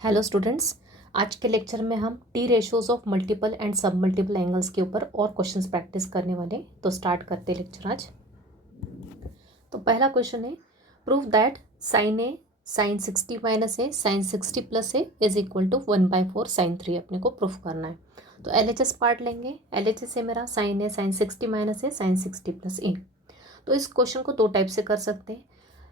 Hello students. आज के lecture में हम T ratios of multiple and सब मल्टीपल एंगल्स के ऊपर और क्वेश्चंस प्रैक्टिस करने वाले हैं। तो स्टार्ट करते हैं लेक्चर आज। तो पहला क्वेश्चन है, prove that sine A sine 60 minus A sine 60 plus A is equal to 1/4 sine 3 अपने को प्रूफ करना है। तो LHS पार्ट लेंगे। LHS है मेरा sign A sine 60 minus A sine 60 plus ए। तो इस क्वेश्चन को दो टाइप से कर सकते हैं।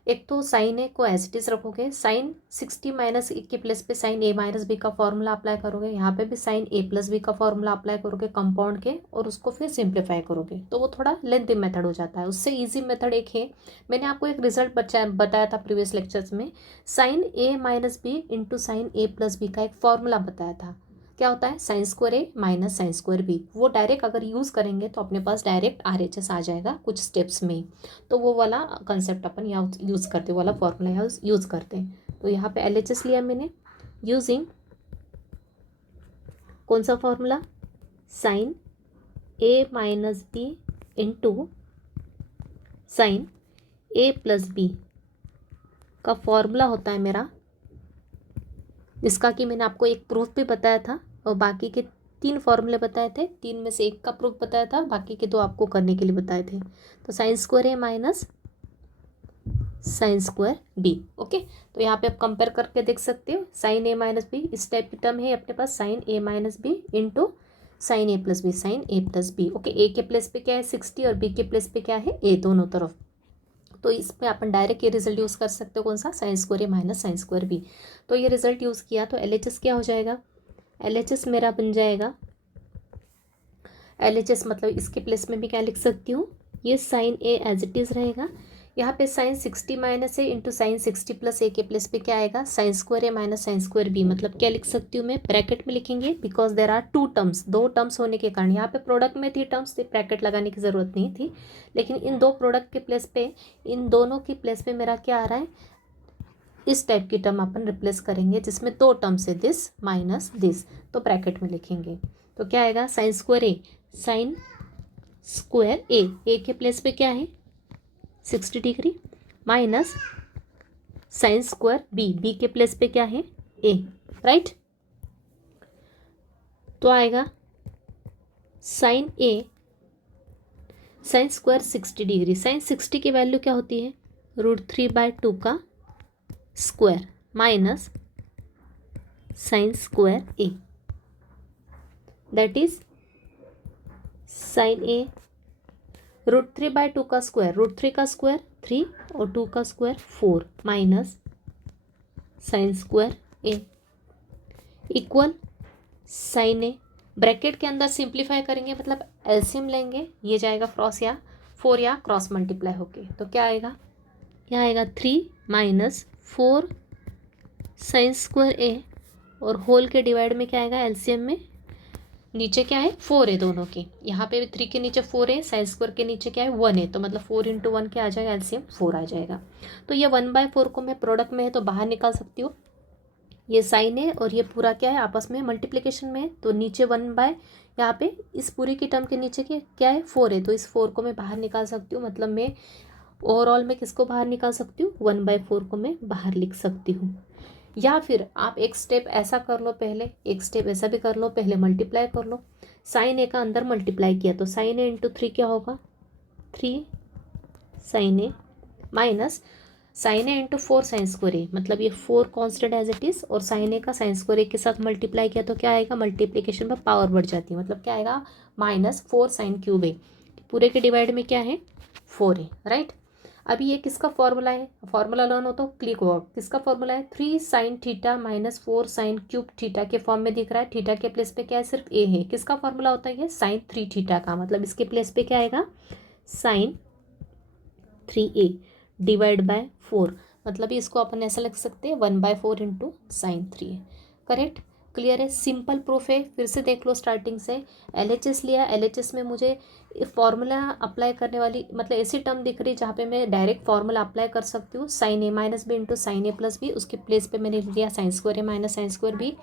एक तो साइन ए को एज इट इज रखोगे, साइन 60 माइनस ए के प्लस पे साइन ए माइनस बी का फॉर्मूला अप्लाई करोगे, यहाँ पे भी साइन ए प्लस बी का फॉर्मूला अप्लाई करोगे कंपाउंड के, और उसको फिर सिंप्लीफाई करोगे। तो वो थोड़ा लेंथी मेथड हो जाता है। उससे इजी मेथड एक है, मैंने आपको एक रिजल्ट बताया था प्रीवियस लेक्चर्स में, sign A minus B into sine A plus B का एक फॉर्मूला बताया था। क्या होता है, sign square A minus sine square B. वो डायरेक्ट अगर यूज़ करेंगे तो अपने पास डायरेक्ट RHS आ जाएगा कुछ स्टेप्स में। तो वो वाला कंसेप्ट अपन यहाँ यूज़ करते, वाला फॉर्मूला यहाँ यूज़ करते हैं। तो यहाँ पे LHS लिया मैंने यूजिंग कौन सा formula, sign A minus B into sine A plus B का फॉर्मूला होता है मेरा, इसका कि मैंने आपको एक प्रूफ भी बताया था और बाकी के 3 फॉर्मूले बताए थे। 3 में से एक का प्रूफ बताया था, बाकी के 2 आपको करने के लिए बताए थे। तो sine square A minus sine square B. Okay, तो यहाँ पे आप कंपेयर करके देख सकते हो, साइन ए माइनस बी इस टाइप की टर्म है अपने पास, sine A minus B into sine A plus B, sine A plus B. Okay, A के प्लेस पे क्या है 60 और बी के प्लेस पे क्या है ए, दोनों तरफ। तो इसमें अपन डायरेक्ट ये रिजल्ट यूज़ कर सकते हो, कौन सा, sign square A minus sine square B. तो ये रिजल्ट यूज़ किया तो LHS क्या हो जाएगा, LHS मेरा बन जाएगा, LHS मतलब इसके प्लेस में भी क्या लिख सकती हूँ, ये sine A as it is रहेगा। यहाँ पे sine 60 minus A into sine 60 plus A के प्लेस पे क्या आएगा, sine square A minus sine square B. मतलब क्या लिख सकती हूँ मैं, ब्रैकेट में लिखेंगे, because there are 2 terms, 2 terms होने के कारण। यहाँ पे प्रोडक्ट में थी टर्म्स, तो ब्रैकेट लगाने की ज़रूरत नहीं थी, लेकिन इन 2 प्रोडक्ट के प्लेस पे, इन दोनों के प्लेस पे मेरा क्या आ रहा है, इस टाइप की टर्म अपन रिप्लेस करेंगे जिसमें 2 टर्म्स है, दिस माइनस दिस। तो ब्रैकेट में लिखेंगे तो क्या आएगा, sine square A, sine square A के प्लेस पे क्या है 60 degree, minus sine square B के प्लेस पे क्या है ए, राइट। तो आएगा sine A sine square 60 degree, sine 60 की वैल्यू क्या होती है, √3/2 का square minus sine square A, that is sine A √3/2 का स्क्वायर, √3 का स्क्वायर 3 और 2 का स्क्वायर 4 माइनस साइन स्क्वायर ए इक्वल साइन ए। ब्रैकेट के अंदर सिंप्लीफाई करेंगे मतलब एलसीएम लेंगे, ये जाएगा क्रॉस या 4 या क्रॉस मल्टीप्लाई होके, तो क्या आएगा, क्या आएगा 3 माइनस 4 साइन स्क्वायर ए, और होल के डिवाइड में क्या आएगा एलसीएम में, नीचे क्या है 4 है दोनों के, यहाँ पे भी 3 के नीचे 4 है, साइन स्क्वायर के नीचे क्या है 1 है, तो मतलब 4 × 1 क्या आ जाएगा, एलसीएम 4 आ जाएगा। तो ये 1/4 को मैं प्रोडक्ट में है तो बाहर निकाल सकती हूँ, ये साइन है और ये पूरा क्या है आपस में मल्टीप्लिकेशन में है, तो नीचे 1/, यहाँ पे इस पूरी की टर्म के नीचे क्या है 4 है, तो इस 4 को मैं बाहर निकाल सकती हूँ। मतलब मैं ओवरऑल में किसको बाहर निकाल सकती हूँ, 1/4 को मैं बाहर लिख सकती हूँ। या फिर आप एक स्टेप ऐसा कर लो, पहले एक स्टेप ऐसा भी कर लो, पहले मल्टीप्लाई कर लो, साइन ए का अंदर मल्टीप्लाई किया तो साइन ए इंटू 3 क्या होगा, 3 sine A minus sign A into 4 sine square ए, मतलब ये 4 कांस्टेंट एज इट इज, और साइन ए का साइन स्क्वायर ए के साथ मल्टीप्लाई किया तो क्या आएगा, मल्टीप्लिकेशन में पावर बढ़ जाती है, मतलब क्या आएगा -4 साइन क्यूब ए, पूरे के डिवाइड में क्या है 4 है, राइट। अभी ये किसका फॉर्मूला है, फॉर्मूला लर्न हो तो क्लिक हो, किसका फॉर्मूला है 3 sine theta minus 4 sine cube theta के फॉर्म में दिख रहा है, थीटा के प्लेस पे क्या है सिर्फ ए है, किसका फॉर्मूला होता है ये साइन 3 थीटा का, मतलब इसके प्लेस पे क्या आएगा साइन 3a डिवाइड बाय 4, मतलब इसको अपन ऐसा लिख सकते हैं 1/4 into sine 3a। Correct, clear है, सिंपल प्रूफ है। फिर से देख लो स्टार्टिंग से, LHS लिया, LHS में मुझे फॉर्मूला अप्लाई करने वाली मतलब ऐसी टर्म दिख रही जहाँ पे मैं डायरेक्ट फॉर्मूला अप्लाई कर सकती हूँ, sign A minus B into sine A plus B, उसके प्लेस पे मैंने लिया sign square A minus sine square B.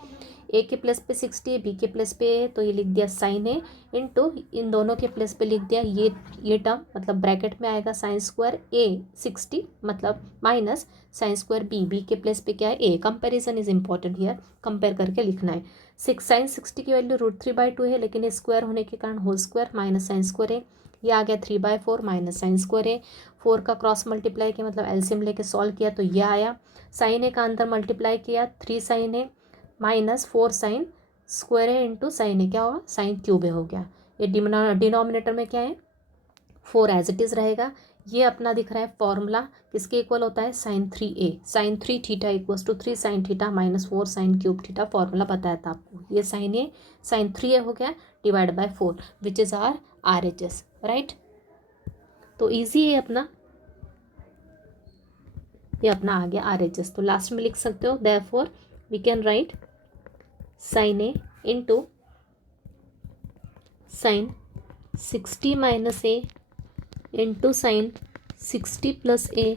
ए के प्लेस पे 60 है, बी के प्लेस पे है, तो ये लिख दिया साइन ए इंटू इन दोनों के प्लेस पे लिख दिया ये टर्म, मतलब ब्रैकेट में आएगा साइन स्क्वायर ए 60 मतलब माइनस साइन स्क्वायर बी के प्लेस पे क्या है A. Comparison is important here, compare करके लिखना है। साइन 60 की वैल्यू √3/2 है, लेकिन ये स्क्वायर होने के कारण whole square minus sine square है, ये आ गया 3/4 माइनस साइन स्क्वायर है। 4 का क्रॉस मल्टीप्लाई किया मतलब एलसीएम लेके सॉल्व किया तो ये आया। साइन ए का अंदर मल्टीप्लाई किया 3 sine A minus 4 sine square A into sine ए क्या होगा साइन क्यूब ए हो गया। ये डिनोमिनेटर में क्या है 4 एज इट इज़ रहेगा। ये अपना दिख रहा है फॉर्मूला किसके इक्वल होता है sin 3a sin 3 theta equals to 3 sin theta minus 4 sin cube theta, formula बताया था आपको। ये sin a sin 3a हो गया divide by 4 which is our RHS, right. तो इजी है अपना, ये अपना आ गया RHS। तो लास्ट में लिख सकते हो therefore we can write sin a into sin 60 minus a into sine 60 plus A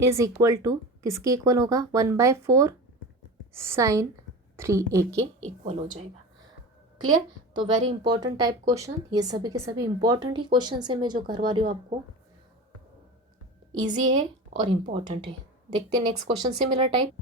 is equal to किसके इक्वल होगा 1/4 साइन 3a के इक्वल हो जाएगा। क्लियर। तो वेरी इंपॉर्टेंट टाइप क्वेश्चन, ये सभी के सभी इंपॉर्टेंट ही क्वेश्चन है मैं जो करवा रही हूँ आपको, इजी है और इम्पॉर्टेंट है। देखते हैं next question similar type.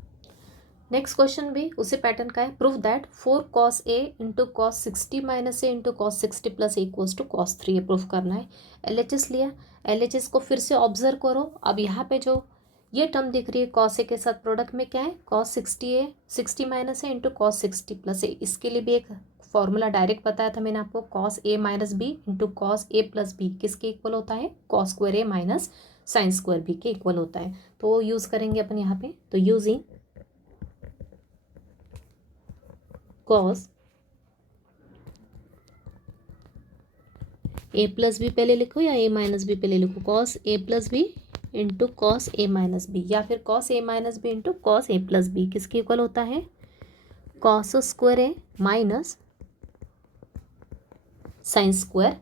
Next question भी उसी पैटर्न का है। Prove that 4 cos a into cos 60 minus A into cos 60 plus A equals to cos 3 proof करना है। LHS लिया, LHS को फिर से ऑब्जर्व करो। अब यहाँ पे जो ये टर्म दिख रही है cos a के साथ प्रोडक्ट में क्या है cos 60 minus A into cos 60 plus ए। इसके लिए भी एक फॉर्मूला डायरेक्ट बताया था मैंने आपको, cos a minus B into cos a plus B किसके इक्वल होता है cos square a minus sine square B के इक्वल होता है। तो यूज़ करेंगे अपन यहाँ पे, तो using cos a plus B पहले लिखो या a माइनस बी पहले लिखो, cos a plus B into cos a minus B, या फिर cos a minus B into cos a plus B किसके इक्वल होता है cos square a minus sine square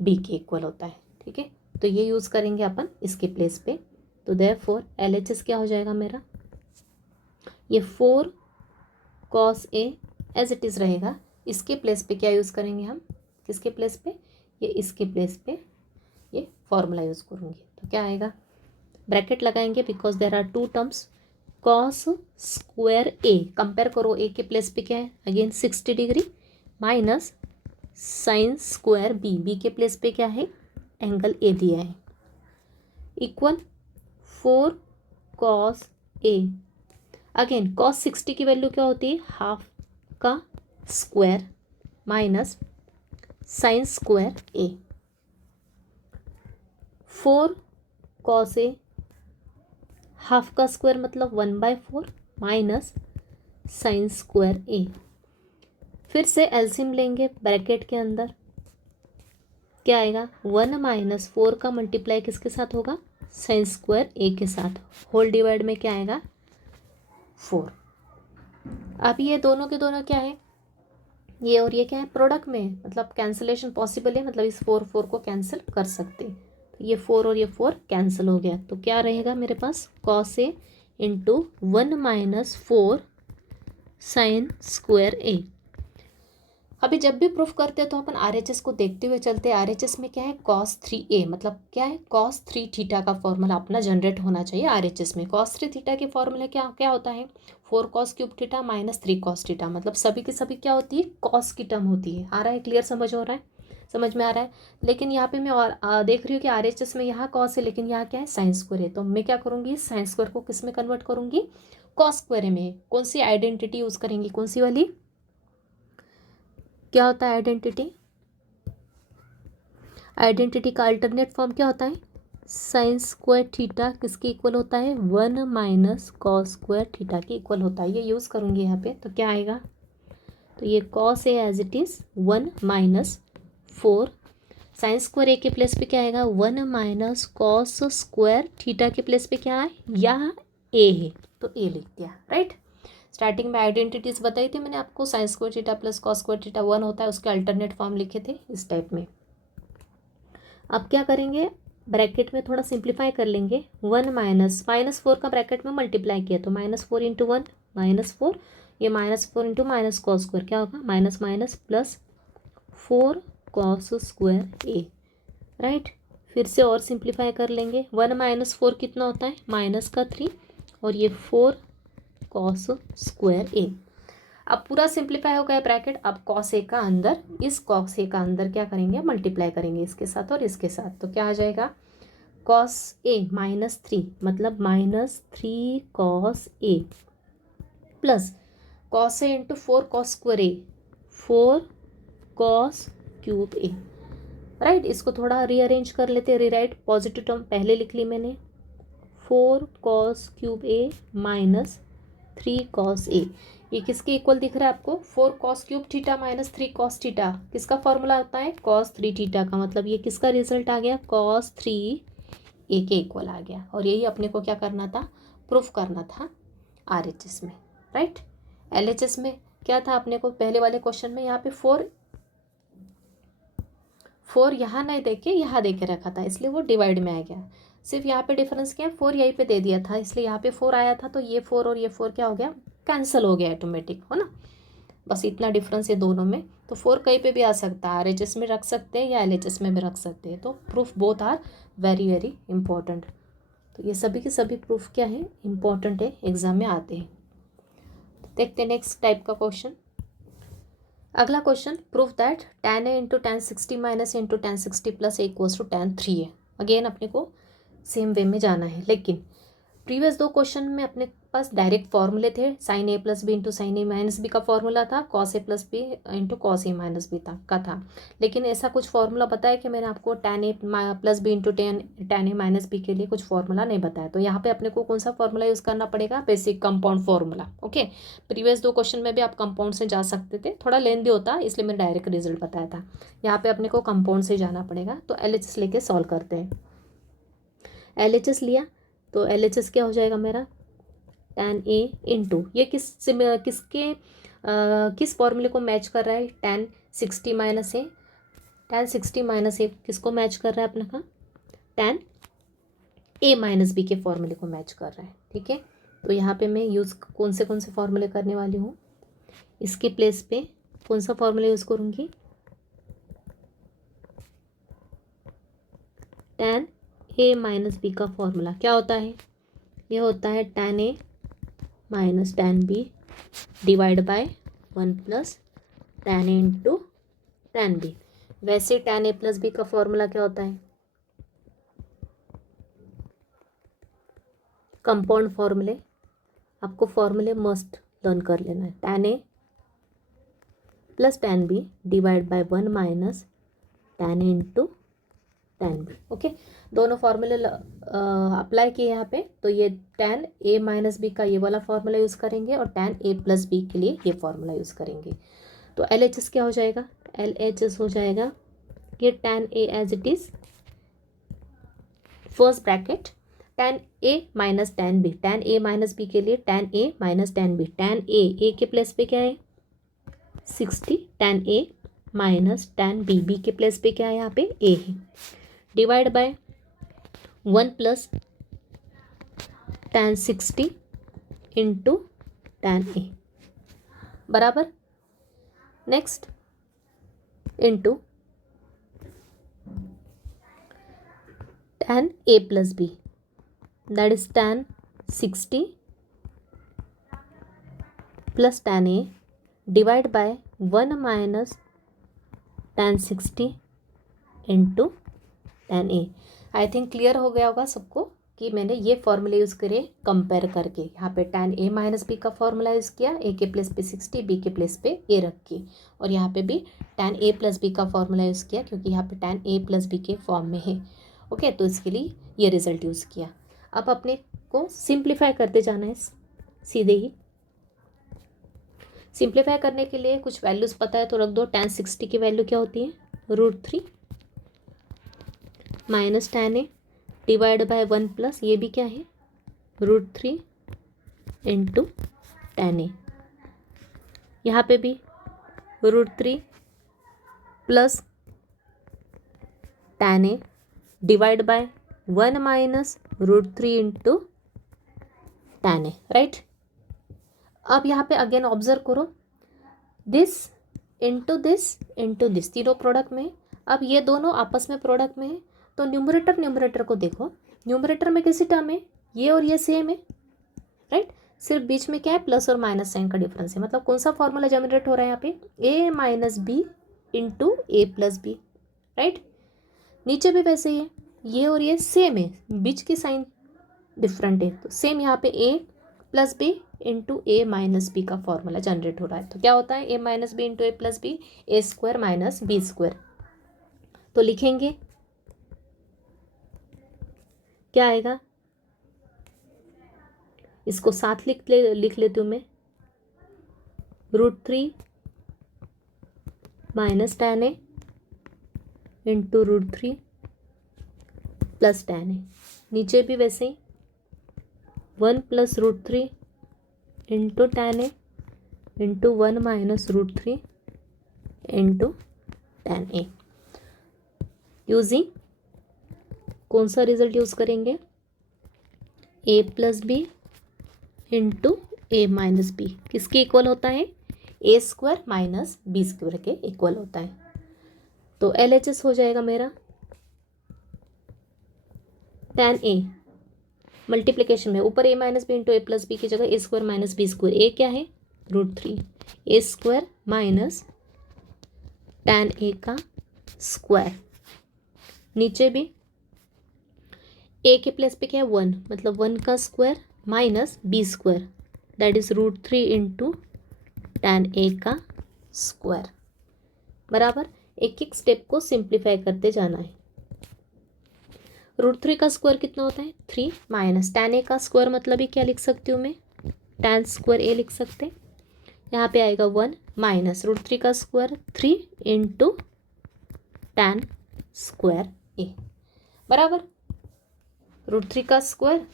b के इक्वल होता है। ठीक है, तो ये यूज़ करेंगे अपन इसके प्लेस पे। तो देयरफॉर LHS क्या हो जाएगा मेरा, ये 4 cos a as it is रहेगा। इसके प्लेस पे क्या यूज़ करेंगे हम, किसके प्लेस पे, ये इसके प्लेस पे ये फॉर्मूला यूज़ करूँगी। तो क्या आएगा, ब्रैकेट लगाएंगे because there are 2 terms, cos square a compare करो a के प्लेस पे क्या है again 60 degree minus sine square b के प्लेस पे क्या है एंगल a दिया है equal 4 cos a। Again cos 60 की वैल्यू क्या होती है हाफ का square minus sine square a। 4 cos a half का स्क्वायर मतलब 1/4 माइनस साइन स्क्वायर a। फिर से एलसीएम लेंगे ब्रैकेट के अंदर, क्या आएगा 1 माइनस 4 का मल्टीप्लाई किसके साथ होगा साइन स्क्वायर a के साथ, होल डिवाइड में क्या आएगा 4। अब ये दोनों के दोनों क्या है, ये और ये क्या है प्रोडक्ट में, मतलब कैंसिलेशन पॉसिबल है, मतलब इस 4 को कैंसिल कर सकते हैं। तो ये 4 और ये 4 कैंसिल हो गया, तो क्या रहेगा मेरे पास cos a into 1 minus 4 sine square a। अभी जब भी प्रूफ करते हैं तो अपन RHS को देखते हुए चलते हैं। RHS में क्या है cos 3a, मतलब क्या है cos 3 थीटा का फॉर्मूला अपना जनरेट होना चाहिए RHS में। cos 3 थीटा के फॉर्मूले क्या क्या होता है 4 cos cube theta minus 3 cos theta, मतलब सभी की सभी क्या होती है cos की टर्म होती है। आ रहा है क्लियर, समझ हो रहा है, समझ में आ रहा है। लेकिन यहाँ पे मैं और देख रही हूँ कि RHS में यहाँ cos है लेकिन यहाँ क्या है साइन स्क्वायर है, तो मैं क्या करूँगी साइन स्क्वायर को किस में कन्वर्ट करूँगी cos स्क्वायर में। कौन सी आइडेंटिटी यूज़ करेंगी, कौन सी वाली, क्या होता है आइडेंटिटी, आइडेंटिटी का अल्टरनेट फॉर्म क्या होता है साइन स्क्वायर थीटा किसके इक्वल होता है 1 माइनस कॉस स्क्वायर थीटा के इक्वल होता है। ये यूज़ करूँगी यहाँ पे, तो क्या आएगा, तो ये कॉस है as it is 1 minus 4 sine square A के प्लेस पे क्या आएगा 1 माइनस कॉस स्क्वायर थीटा के प्लेस पे क्या है यहाँ ए है तो ए लिख दिया, राइट। स्टार्टिंग में आइडेंटिटीज बताई थी मैंने आपको, sign square theta plus cos square theta 1 होता है, उसके अल्टरनेट फॉर्म लिखे थे इस टाइप में। अब क्या करेंगे ब्रैकेट में थोड़ा सिंप्लीफाई कर लेंगे, 1 -4 का ब्रैकेट में मल्टीप्लाई किया तो -4 इंटू 1 -4, ये -4 इंटू माइनस कॉस स्क्वायर क्या होगा, minus minus plus 4 cos square A, right. फिर से और सिंप्लीफाई कर लेंगे, 1 - 4 कितना होता है, माइनस का 3 और ये 4 कॉस स्क्वायर ए। अब पूरा सिंप्लीफाई हो गया ब्रैकेट, अब कॉस ए का अंदर, इस कॉस ए का अंदर क्या करेंगे, मल्टीप्लाई करेंगे इसके साथ और इसके साथ, तो क्या आ जाएगा, कॉस ए -3 मतलब -3 cos A plus cos A into 4 cos square A, 4 cos cube A, right. इसको थोड़ा रीअरेंज कर लेते हैं, रीराइट, पॉजिटिव टर्म पहले लिख ली मैंने, 4 cos cube A minus 3 cos A, ये किसके इक्वल दिख रहा है आपको, 4 cos cube theta minus 3 cos theta, किसका फॉर्मूला होता है, कॉस 3 थीटा का, मतलब ये किसका रिजल्ट आ गया, कॉस 3 ए के इक्वल आ गया। और यही अपने को क्या करना था, प्रूफ करना था RHS में, राइट। LHS में क्या था अपने को, पहले वाले क्वेश्चन में यहाँ पे 4 यहाँ नहीं देके यहाँ दे के रखा था, इसलिए वो डिवाइड में आ गया। सिर्फ यहाँ पे डिफरेंस क्या है, 4 यहीं पे दे दिया था, इसलिए यहाँ पे 4 आया था, तो ये 4 और ये 4 क्या हो गया, कैंसिल हो गया ऑटोमेटिक, हो ना। बस इतना डिफरेंस है दोनों में। तो 4 कहीं पे भी आ सकता है, RHS में रख सकते हैं या LHS में भी रख सकते हैं, तो proof both are very very important. तो ये सभी के सभी प्रूफ क्या है, इंपॉर्टेंट है, एग्जाम में आते हैं। देखते हैं नेक्स्ट टाइप का क्वेश्चन। अगला question, proof that tan A into tan 60 minus into tan 60 plus A equals to tan 3A। Again अपने को सेम वे में जाना है, लेकिन प्रीवियस 2 क्वेश्चन में अपने पास डायरेक्ट फॉर्मूले थे, sine A plus B into sine A minus B का फॉर्मूला था, cos A plus B into cos A minus B था। लेकिन ऐसा कुछ फॉर्मूला बताया कि मैंने आपको tan A plus B into tan A minus B के लिए कुछ फॉर्मूला नहीं बताया, तो यहाँ पे अपने को कौन सा फॉर्मूला यूज़ करना पड़ेगा, basic compound formula. Okay, previous 2 question में भी आप कंपाउंड से जा सकते थे, थोड़ा लेंदी होता इसलिए मैंने डायरेक्ट रिजल्ट बताया था, यहाँ पे अपने को कंपाउंड से जाना पड़ेगा। तो LHS लेके सॉल्व करते हैं। LHS लिया तो LHS क्या हो जाएगा मेरा, tan A इंटू, ये किस फॉर्मूले को मैच कर रहा है, tan 60 माइनस ए, tan 60 माइनस ए किसको मैच कर रहा है अपने का, tan A माइनस बी के फॉर्मूले को मैच कर रहा है, ठीक है। तो यहाँ पे मैं यूज़ कौन से फॉर्मूले करने वाली हूँ, इसके प्लेस पे कौन सा फॉर्मूला यूज़ करूँगी, tan A माइनस बी का फॉर्मूला क्या होता है, ये होता है tan A minus tan B divide by 1 plus tan A into tan B। वैसे tan A प्लस बी का फॉर्मूला क्या होता है, कंपाउंड फॉर्मूले, आपको फॉर्मूले मस्ट लर्न कर लेना है, tan A plus tan B divide by 1 minus tan A into tan B। Okay, दोनों फॉर्मूले अप्लाई किए यहाँ पे, तो ये tan A माइनस बी का ये वाला फॉर्मूला यूज़ करेंगे और tan A प्लस बी के लिए ये फॉर्मूला यूज़ करेंगे। तो LHS क्या हो जाएगा, LHS हो जाएगा ये tan A as it is, first bracket tan A minus tan B, tan A minus B के लिए tan A minus tan B, tan A के प्लेस पे क्या है 60, tan A minus tan B के प्लेस पे क्या है यहाँ पे A है, divide by 1 plus tan 60 into tan A बराबर, next into tan A plus B, that is tan 60 plus tan A divide by 1 minus tan 60 into tan A। I think clear हो गया होगा सबको कि मैंने ये फॉर्मूले यूज़ करे कंपेयर करके, यहाँ पे tan A माइनस बी का फॉर्मूला यूज़ किया, A के प्लेस पे 60, B के प्लेस पे A रख के, और यहाँ पे भी tan A प्लस बी का फॉर्मूला यूज़ किया क्योंकि यहाँ पे tan A प्लस बी के फॉर्म में है। ओके, तो इसके लिए ये रिजल्ट यूज़ किया। अब अपने को सिंप्लीफाई करते जाना है, सीधे ही सिंप्लीफाई करने के लिए कुछ वैल्यूज़ पता है तो रख दो। tan 60 की वैल्यू क्या होती है, √3 minus tan A divide by 1 plus, ये भी क्या है √3 इंटू tan A, यहाँ पे भी √3 plus tan A divide by 1 minus √3 into tan A, right. अब यहाँ पे अगेन ऑब्जर्व करो, दिस इंटू दिस तीनों प्रोडक्ट में। अब ये दोनों आपस में प्रोडक्ट में है, तो न्यूमरेटर को देखो, न्यूमरेटर में किसी टर्म है, ये और ये सेम है, राइट। सिर्फ बीच में क्या है, प्लस और माइनस साइन का डिफरेंस है। मतलब कौन सा फॉर्मूला जनरेट हो रहा है यहाँ पे, a minus B into A plus B, right. नीचे भी वैसे ही है, ये और ये सेम है, बीच की साइन डिफरेंट है, तो सेम यहाँ पे a plus B into A minus B का फॉर्मूला जनरेट हो रहा है। तो क्या होता है, a minus B into A plus B, A square minus B square. तो लिखेंगे क्या आएगा, इसको साथ लिख लेती हूँ मैं, √3 minus tan A into √3 plus tan A. नीचे भी वैसे ही 1 plus √3 into tan A into 1 minus √3 into tan A. Using कौन सा रिजल्ट यूज़ करेंगे, a plus B into A minus B किसके इक्वल होता है, A square minus B square के इक्वल होता है। तो LHS हो जाएगा मेरा tan ए मल्टीप्लिकेशन में ऊपर a minus B into A plus B की जगह A square minus B square, A क्या है √3, A square minus tan A का स्क्वायर। नीचे भी ए के प्लेस पे क्या है 1, मतलब 1 का square minus B square, that is √3 into tan A का स्क्वायर, बराबर। एक एक स्टेप को सिंप्लीफाई करते जाना है। √3 का स्क्वायर कितना होता है 3, माइनस tan ए का स्क्वायर मतलब ही क्या लिख सकती हूँ मैं, tan स्क्वायर ए लिख सकते। यहाँ पे आएगा 1 माइनस √3 का स्क्वायर 3 इंटू tan स्क्वायर ए, बराबर। √3 का स्क्वायर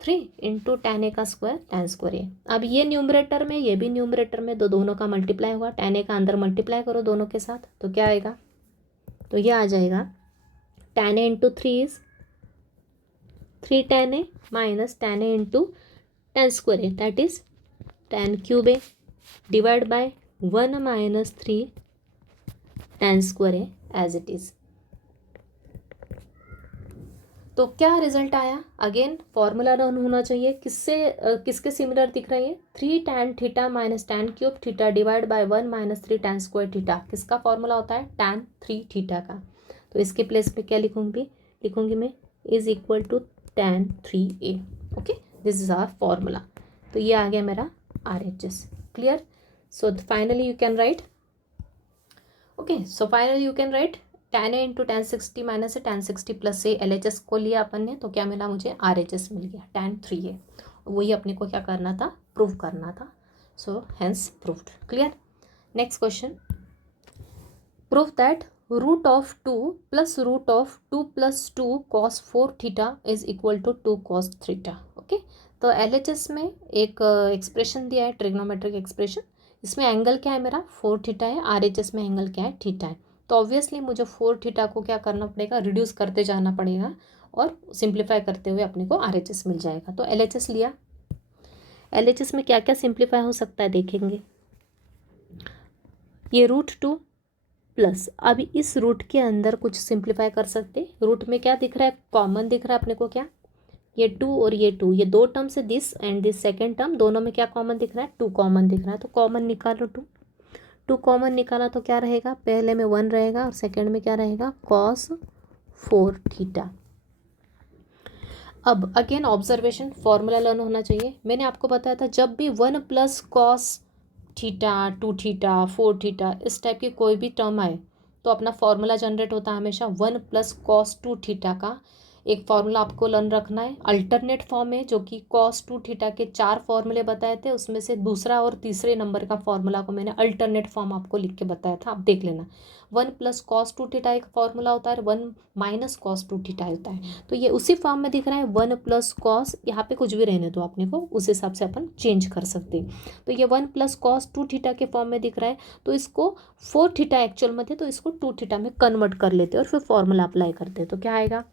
3 इंटू tan ए का स्क्वायर tan स्क्वायर ए। अब ये न्यूमरेटर में, ये भी न्यूमरेटर में, दोनों का मल्टीप्लाई होगा, tan ए का अंदर मल्टीप्लाई करो दोनों के साथ, तो क्या आएगा, तो ये आ जाएगा tan A into 3 is 3 tan A minus tan A into tan square A, that is tan cube A divide by 1 minus 3 tan square A as it is. तो क्या रिजल्ट आया, अगेन फॉर्मूला रन होना चाहिए, किसके similar दिख रही है, 3 tan theta minus tan cube theta divide by 1 minus 3 tan square theta, किसका फॉर्मूला होता है tan 3 थीटा का। तो इसके प्लेस पे क्या लिखूंगी मैं, is equal to tan 3a, okay, this is our formula. तो ये आ गया मेरा RHS, clear. So finally you can write, okay, so finally you can write tan A into tan 60 minus से tan 60 प्लस से LHS को लिया अपन ने, तो क्या मिला मुझे, RHS मिल गया tan 3a। वही अपने को क्या करना था, प्रूव करना था। So hence proved, clear. Next question, prove that √2 plus √2 plus 2 cos 4 theta is equal to 2 cos theta, okay. तो LHS में एक एक्सप्रेशन दिया है, ट्रिग्नोमेट्रिक एक्सप्रेशन, इसमें एंगल क्या है मेरा 4 थीटा है, RHS में एंगल क्या है थीटा है। तो ऑब्वियसली मुझे 4 थीटा को क्या करना पड़ेगा, रिड्यूस करते जाना पड़ेगा और सिंप्लीफाई करते हुए अपने को RHS मिल जाएगा। तो LHS लिया, LHS में क्या क्या सिंप्लीफाई हो सकता है देखेंगे, ये √2 प्लस, अभी इस रूट के अंदर कुछ सिंप्लीफाई कर सकते, रूट में क्या दिख रहा है, कॉमन दिख रहा है अपने को, क्या ये 2 और ये 2, ये दो टर्म से this and this second term, दोनों में क्या कॉमन दिख रहा है, 2 कॉमन दिख रहा है। तो कॉमन निकालो, 2 कॉमन निकाला तो क्या रहेगा, पहले में 1 रहेगा और सेकंड में क्या रहेगा cos 4 थीटा। अब अगेन ऑब्जर्वेशन, फॉर्मूला लर्न होना चाहिए। मैंने आपको बताया था जब भी 1 plus cos theta 2 theta 4 theta इस टाइप की कोई भी टर्म आए तो अपना फॉर्मूला जनरेट होता है हमेशा 1 प्लस cos 2 थीटा का। एक फॉर्मूला आपको लर्न रखना है अल्टरनेट फॉर्म में, जो कि cos 2 थीटा के 4 फॉर्मूले बताए थे, उसमें से दूसरा और तीसरे नंबर का फॉर्मूला को मैंने अल्टरनेट फॉर्म आपको लिख के बताया था, आप देख लेना। 1 प्लस cos 2 थीटा एक फॉर्मूला होता है, 1 माइनस cos 2 थीटा होता है। तो ये उसी फॉर्म में दिख रहा है 1 प्लस cos, यहाँ पे कुछ भी रहने दो अपने को, उस हिसाब से अपन चेंज कर सकते हैं। तो ये 1 प्लस cos 2 थीटा के फॉर्म में दिख रहा है, तो इसको 4 थीटा एक्चुअल में थे तो इसको 2 थीटा में कन्वर्ट कर लेते हैं और फिर फॉर्मूला अप्लाई करते हैं। तो क्या आएगा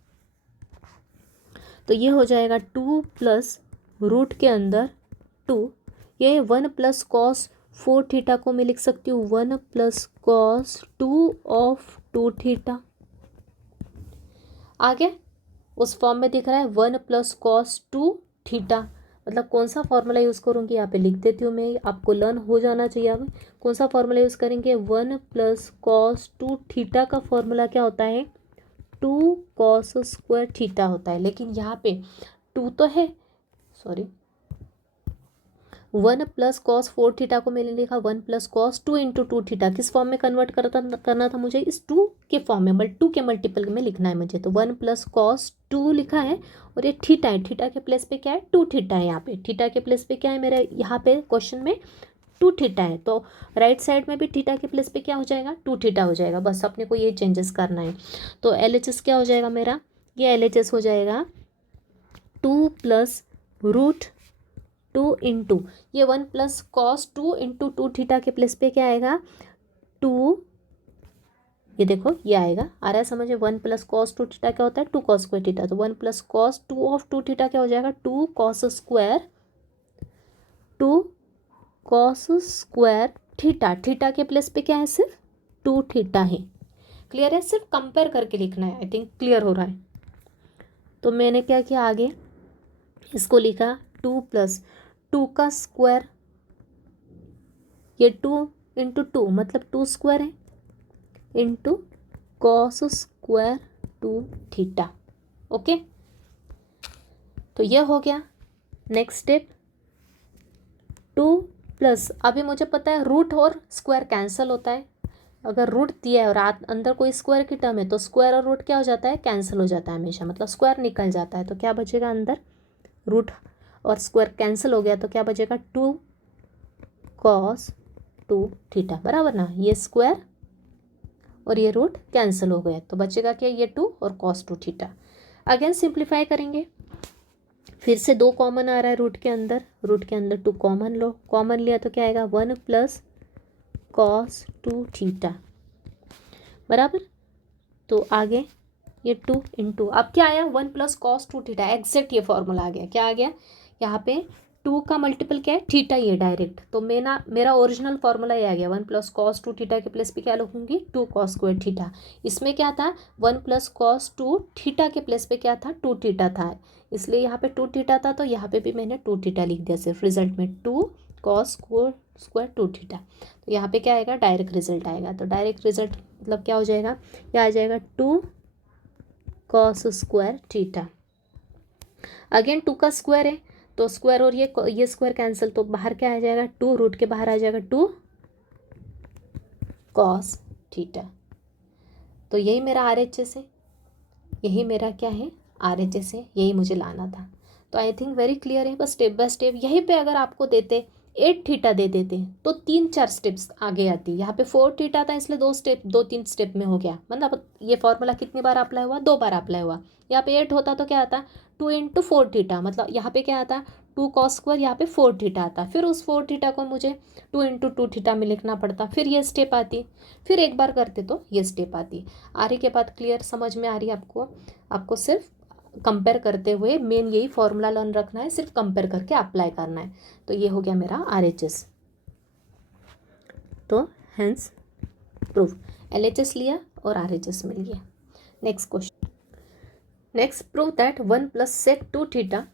तो ये हो जाएगा 2 प्लस रूट के अंदर 2, ये 1 प्लस कॉस 4 थीटा को मैं लिख सकती हूँ 1 प्लस कॉस 2 ऑफ 2 थीटा। आगे उस फॉर्म में दिख रहा है 1 प्लस कॉस 2 थीटा, मतलब कौन सा फॉर्मूला यूज़ करूँगी यहाँ पे लिख देती हूँ मैं, आपको लर्न हो जाना चाहिए। अब कौन सा फॉर्मूला यूज़ करेंगे, 1 प्लस कॉस 2 थीटा का फॉर्मूला क्या होता है, 2 कॉस स्क्वायर थीटा होता है। लेकिन यहाँ पे 2 तो है, सॉरी 1 प्लस कॉस 4 थीटा को मैंने लिखा 1 प्लस कॉस 2 इंटू 2 थीटा, किस फॉर्म में कन्वर्ट करना था मुझे, इस 2 के फॉर्म में, बट 2 के मल्टीपल में लिखना है मुझे। तो 1 प्लस कॉस 2 लिखा है और ये थीटा है, थीटा के प्लेस पे क्या है 2 थीटा है, यहाँ पे थीटा के प्लेस पे क्या है मेरे यहाँ पे क्वेश्चन में 2 थीटा है, तो राइट साइड में भी थीटा के प्लेस पे क्या हो जाएगा 2 थीटा हो जाएगा। बस अपने को ये चेंजेस करना है। तो LHS क्या हो जाएगा मेरा, ये LHS हो जाएगा 2 प्लस रूट 2 इंटू ये 1 प्लस कॉस 2 इंटू 2 थीटा के प्लेस पे क्या आएगा 2, ये देखो ये आएगा, आ रहा है समझ में, 1 प्लस कॉस 2 थीटा क्या होता है 2 कॉस स्क्वायर थीटा, तो 1 प्लस कॉस 2 ऑफ 2 थीटा क्या हो जाएगा 2 cos square 2 cos square theta, theta के प्लेस पे क्या है सिर्फ 2 थीटा है। क्लियर है, सिर्फ कंपेयर करके लिखना है, आई थिंक क्लियर हो रहा है। तो मैंने क्या किया आगे, इसको लिखा 2 प्लस 2 का स्क्वायर, ये 2 इंटू 2 मतलब 2 स्क्वायर है into cos square 2 theta. Okay, तो ये हो गया। नेक्स्ट स्टेप 2 प्लस, अभी मुझे पता है रूट और स्क्वायर कैंसिल होता है, अगर रूट दिया है और अंदर कोई स्क्वायर की टर्म है तो स्क्वायर और रूट क्या हो जाता है कैंसिल हो जाता है हमेशा, मतलब स्क्वायर निकल जाता है। तो क्या बचेगा अंदर, रूट और स्क्वायर कैंसिल हो गया तो क्या बचेगा 2 कॉस 2 थीटा, बराबर ना, ये स्क्वायर और ये रूट कैंसिल हो गया तो बचेगा क्या, ये 2 और कॉस 2 थीटा। अगेन सिंप्लीफाई करेंगे, फिर से 2 कॉमन आ रहा है रूट के अंदर 2 कॉमन लो, कॉमन लिया तो क्या आएगा 1 प्लस कॉस 2 थीटा, बराबर। तो आगे ये 2 इंटू, अब क्या आया 1 प्लस कॉस 2 थीटा, एग्जैक्ट ये फॉर्मूला आ गया, क्या आ गया यहाँ पे 2 का मल्टीपल क्या है थीटा, ये डायरेक्ट, तो मेरा ओरिजिनल फॉर्मूला ये आ गया 1 प्लस कॉस 2 थीटा के प्लेस पे क्या लिखूंगी 2 कॉस स्क्वायर थीटा। इसमें क्या था 1 प्लस कॉस 2 थीटा के प्लेस पे क्या था 2 थीटा था, इसलिए यहाँ पे 2 थीटा था तो यहाँ पे भी मैंने 2 थीटा लिख दिया सिर्फ, रिजल्ट में 2 कॉस स्क्वायर 2 थीटा। तो यहाँ पे क्या आएगा डायरेक्ट रिजल्ट आएगा, तो डायरेक्ट रिजल्ट मतलब क्या हो जाएगा, यह आ जाएगा 2 कॉस स्क्वायर थीटा। अगेन 2 का स्क्वायर है तो स्क्वायर और ये स्क्वायर कैंसिल, तो बाहर क्या आ जाएगा 2, रूट के बाहर आ जाएगा 2 कॉस थीटा। तो यही मेरा RHS है, यही मेरा क्या है RHS है, यही मुझे लाना था। तो आई थिंक वेरी क्लियर है, बस स्टेप बाय स्टेप। यहीं पे अगर आपको देते 8 थीटा दे देते तो 3-4 स्टेप्स आगे आती, यहाँ पे 4 थीटा था इसलिए 2-3 स्टेप में हो गया, मतलब ये फॉर्मूला कितनी बार अप्लाई हुआ 2 बार अप्लाई हुआ। यहाँ पे 8 होता तो क्या आता 2 इंटू 4 थीटा, मतलब यहाँ पे क्या आता 2 कॉस स्क्वायर, यहाँ पे 4 थीटा आता, फिर उस 4 थीटा को मुझे 2 इंटू 2 थीटा में लिखना पड़ता, फिर ये स्टेप आती, फिर एक बार करते तो ये स्टेप आती। आ रही के बाद क्लियर समझ में आ रही है आपको सिर्फ कंपेयर करते हुए मेन यही फॉर्मूला लर्न रखना है, सिर्फ कंपेयर करके अप्लाई करना है। तो ये हो गया मेरा RHS, तो हेंस प्रूफ LHS लिया और RHS मिल गया। Next question, next prove that 1 plus sec 2 theta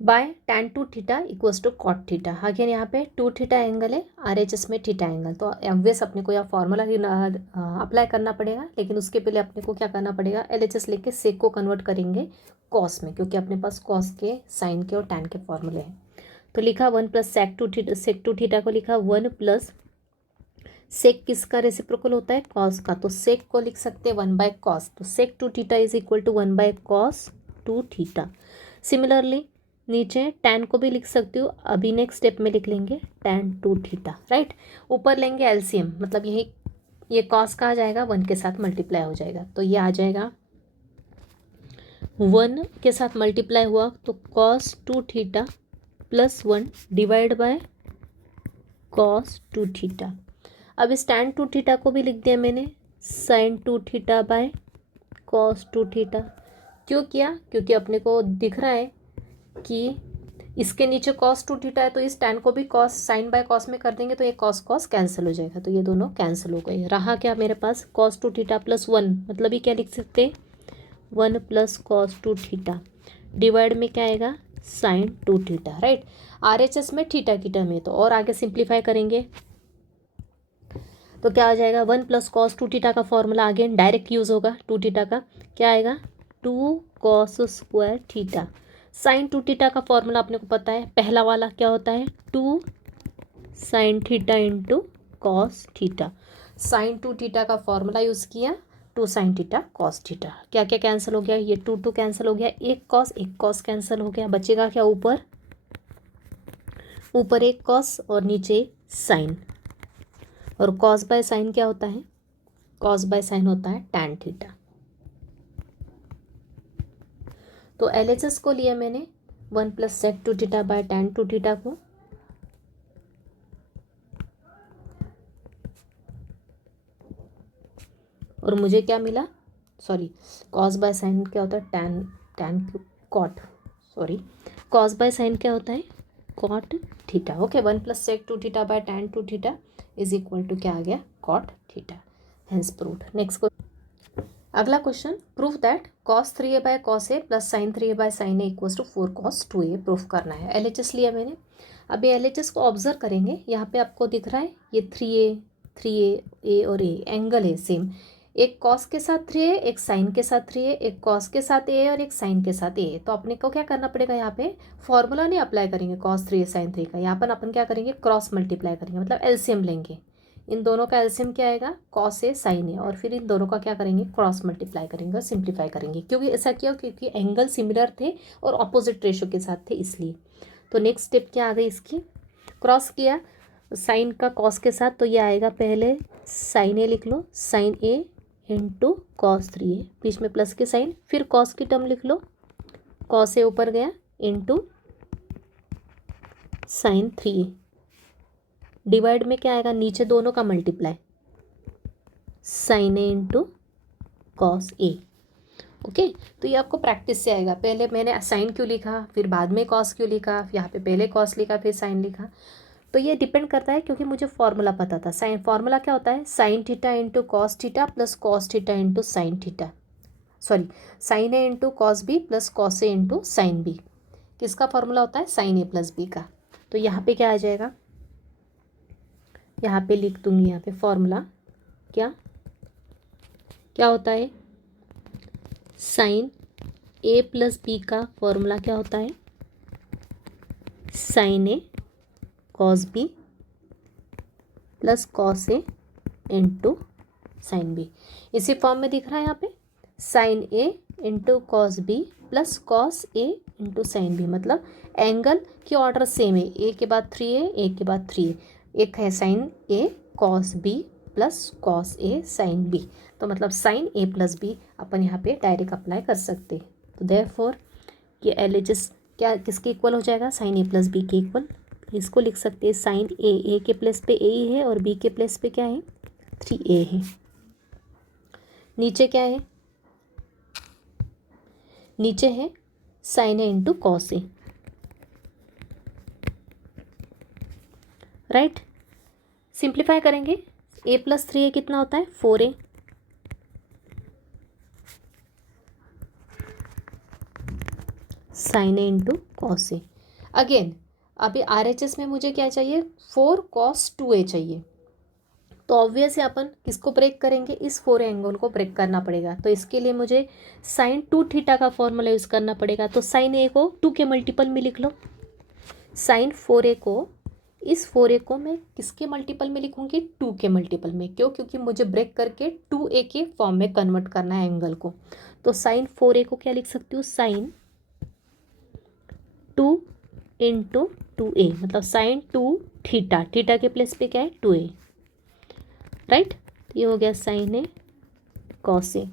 by tan 2 theta equals to cot theta. Again यहाँ पे 2 थीटा एंगल है, RHS में थीटा एंगल, तो ऑब्वियस अपने को यह फॉर्मूला ही अप्लाई करना पड़ेगा, लेकिन उसके पहले अपने को क्या करना पड़ेगा LHS लेके सेक को कन्वर्ट करेंगे कॉस में, क्योंकि अपने पास कॉस के साइन के और टैन के फॉर्मूले हैं। तो लिखा 1 प्लस सेक टू थीटा को लिखा 1 प्लस सेक किसका रेसिप्रोकल होता है कॉस का, तो सेक को लिख सकते हैं 1 बाय कॉस, तो sec 2 theta is equal to 1 by cos 2 theta. Similarly नीचे tan को भी लिख सकती हूँ, अभी नेक्स्ट स्टेप में लिख लेंगे tan 2 थीटा, राइट। ऊपर लेंगे LCM, मतलब यही ये कॉस का आ जाएगा 1 के साथ मल्टीप्लाई हो जाएगा, तो ये आ जाएगा 1 के साथ मल्टीप्लाई हुआ तो cos 2 theta plus 1 divide by cos 2 theta. अब इस tan 2 थीटा को भी लिख दिया मैंने sine 2 theta by cos two theta. क्यों किया? क्योंकि अपने को दिख रहा है कि इसके नीचे कॉस टू थीटा है, तो इस tan को भी कॉस साइन बाय कॉस में कर देंगे तो ये कॉस कॉस कैंसिल हो जाएगा, तो ये दोनों कैंसिल हो गए। रहा क्या मेरे पास? कॉस टू थीटा प्लस 1, मतलब ये क्या लिख सकते हैं? 1 plus cos two theta divide में क्या आएगा? Sign to theta, right. RHS में थीटा की टर्म है, तो और आगे सिंप्लीफाई करेंगे तो क्या आ जाएगा? 1 प्लस कॉस टू थीटा का फॉर्मूला अगेन डायरेक्ट यूज होगा टू थीटा का। क्या आएगा? 2 cos square theta. Sign to theta का फॉर्मूला अपने को पता है, पहला वाला क्या होता है? 2 sine theta into cos theta. Sign to theta का फॉर्मूला यूज़ किया, 2 साइन थीटा कॉस थीटा। क्या क्या कैंसिल हो गया? ये 2 कैंसिल हो गया, एक कॉस कैंसिल हो गया, बचेगा क्या? ऊपर एक कॉस और नीचे साइन। और कॉस बाय साइन क्या होता है? कॉस बाय साइन होता है टैन थीटा। तो LHS को लिया मैंने 1 plus sec two theta by tan two theta को, और मुझे क्या मिला? सॉरी, कॉस बाय साइन क्या होता है? Tan cot, sorry, cos by sine क्या होता है? Cot theta. Okay, 1 plus sec two theta by tan two theta is equal to क्या आ गया? Cot theta. Hence proved. Next अगला question, proof that cos 3a by cos A plus sine 3a by sine A equals to 4 cos 2a proof करना है। LHS लिया मैंने। अभी LHS को ऑब्जर्व करेंगे, यहाँ पे आपको दिख रहा है ये 3a और a एंगल है सेम। एक cos के साथ 3a, एक साइन के साथ 3a, एक cos के साथ a और एक साइन के साथ a। तो अपने को क्या करना पड़ेगा? यहाँ पे फॉर्मूला नहीं अप्लाई करेंगे cos 3a साइन 3 का, यहाँ पर अपन क्या करेंगे? क्रॉस मल्टीप्लाई करेंगे, मतलब एलसीएम लेंगे। इन दोनों का एलसीएम क्या आएगा? कॉस ए साइन ए, और फिर इन दोनों का क्या करेंगे? क्रॉस मल्टीप्लाई करेंगे और सिंप्लीफाई करेंगे। क्योंकि ऐसा किया? क्योंकि एंगल सिमिलर थे और ऑपोजिट रेशो के साथ थे, इसलिए। तो नेक्स्ट स्टेप क्या आ गई इसकी? क्रॉस किया साइन का कॉस के साथ, तो ये आएगा, पहले साइन ए लिख लो, sign A into cos 3a, बीच में प्लस के साइन, फिर कॉस की टर्म लिख लो, कॉस ए ऊपर गया इंटू साइन 3a, डिवाइड में क्या आएगा? नीचे दोनों का multiply, sign A into cos A. Okay, तो ये आपको प्रैक्टिस से आएगा। पहले मैंने साइन क्यों लिखा, फिर बाद में कॉस क्यों लिखा, यहाँ पे पहले कॉस लिखा फिर साइन लिखा, तो ये डिपेंड करता है क्योंकि मुझे फॉर्मूला पता था। साइन फॉर्मूला क्या होता है? Sine theta into cos theta plus cos theta into sine theta, sorry, sine A into cos B plus cos A into sine B. किसका फॉर्मूला होता है? साइन ए प्लस बी का। तो यहाँ पे क्या आ जाएगा? यहाँ पे लिख दूंगी, यहाँ पे फॉर्मूला क्या क्या होता है? साइन ए प्लस बी का फॉर्मूला क्या होता है? Sine A cos B plus cos A into sine B. इसी फॉर्म में दिख रहा है यहाँ पे, sine A into cos B plus cos A into sine B, मतलब एंगल की ऑर्डर सेम है, ए के बाद 3a, ए के बाद 3a, एक है sine A cos B plus cos A sine B, तो मतलब साइन ए प्लस बी अपन यहाँ पे डायरेक्ट अप्लाई कर सकते हैं। तो देयरफॉर ये LHS क्या किसके इक्वल हो जाएगा? साइन ए प्लस बी के इक्वल। इसको लिख सकते हैं साइन ए के प्लेस पे ए ही है और बी के प्लेस पे क्या है? 3a है। नीचे क्या है? नीचे है sine A into cos A, right. Simplify करेंगे, a प्लस 3a कितना होता है? 4a, sign A into cos A. Again अभी RHS में मुझे क्या चाहिए? 4 cos 2a चाहिए। तो ऑब्वियस है अपन किसको ब्रेक करेंगे? इस 4 एंगल को ब्रेक करना पड़ेगा। तो इसके लिए मुझे साइन 2 थीटा का फॉर्मूला यूज़ करना पड़ेगा। तो साइन ए को 2 के मल्टीपल में लिख लो, साइन 4a को, इस 4a को मैं किसके मल्टीपल में लिखूंगी? 2 के मल्टीपल में। क्यों? क्योंकि मुझे ब्रेक करके 2a के फॉर्म में कन्वर्ट करना है एंगल को। तो साइन 4a को क्या लिख सकती हूँ? साइन 2 इंटू 2a, मतलब साइन 2 थीटा, थीटा के प्लेस पे क्या है? 2a, right. ये हो गया साइन ए कॉस ए।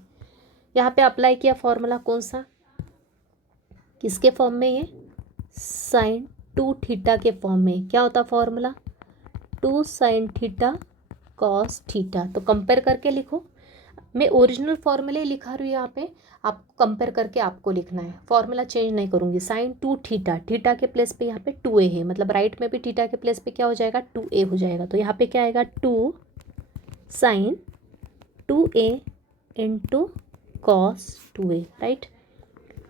यहाँ पे अप्लाई किया फॉर्मूला कौन सा? किसके फॉर्म में? ये साइन 2 थीटा के फॉर्म में। क्या होता formula? 2 sine theta cos theta. तो कंपेयर करके लिखो, मैं ओरिजिनल फॉर्मूले लिखा रही हूँ यहाँ पे, आपको कंपेयर करके आपको लिखना है, फॉर्मूला चेंज नहीं करूँगी। साइन 2 थीटा, थीटा के प्लेस पे यहाँ पे 2a है, मतलब राइट में भी थीटा के प्लेस पे क्या हो जाएगा 2a हो जाएगा। तो यहाँ पे क्या आएगा 2 sign 2a into cos 2a, right.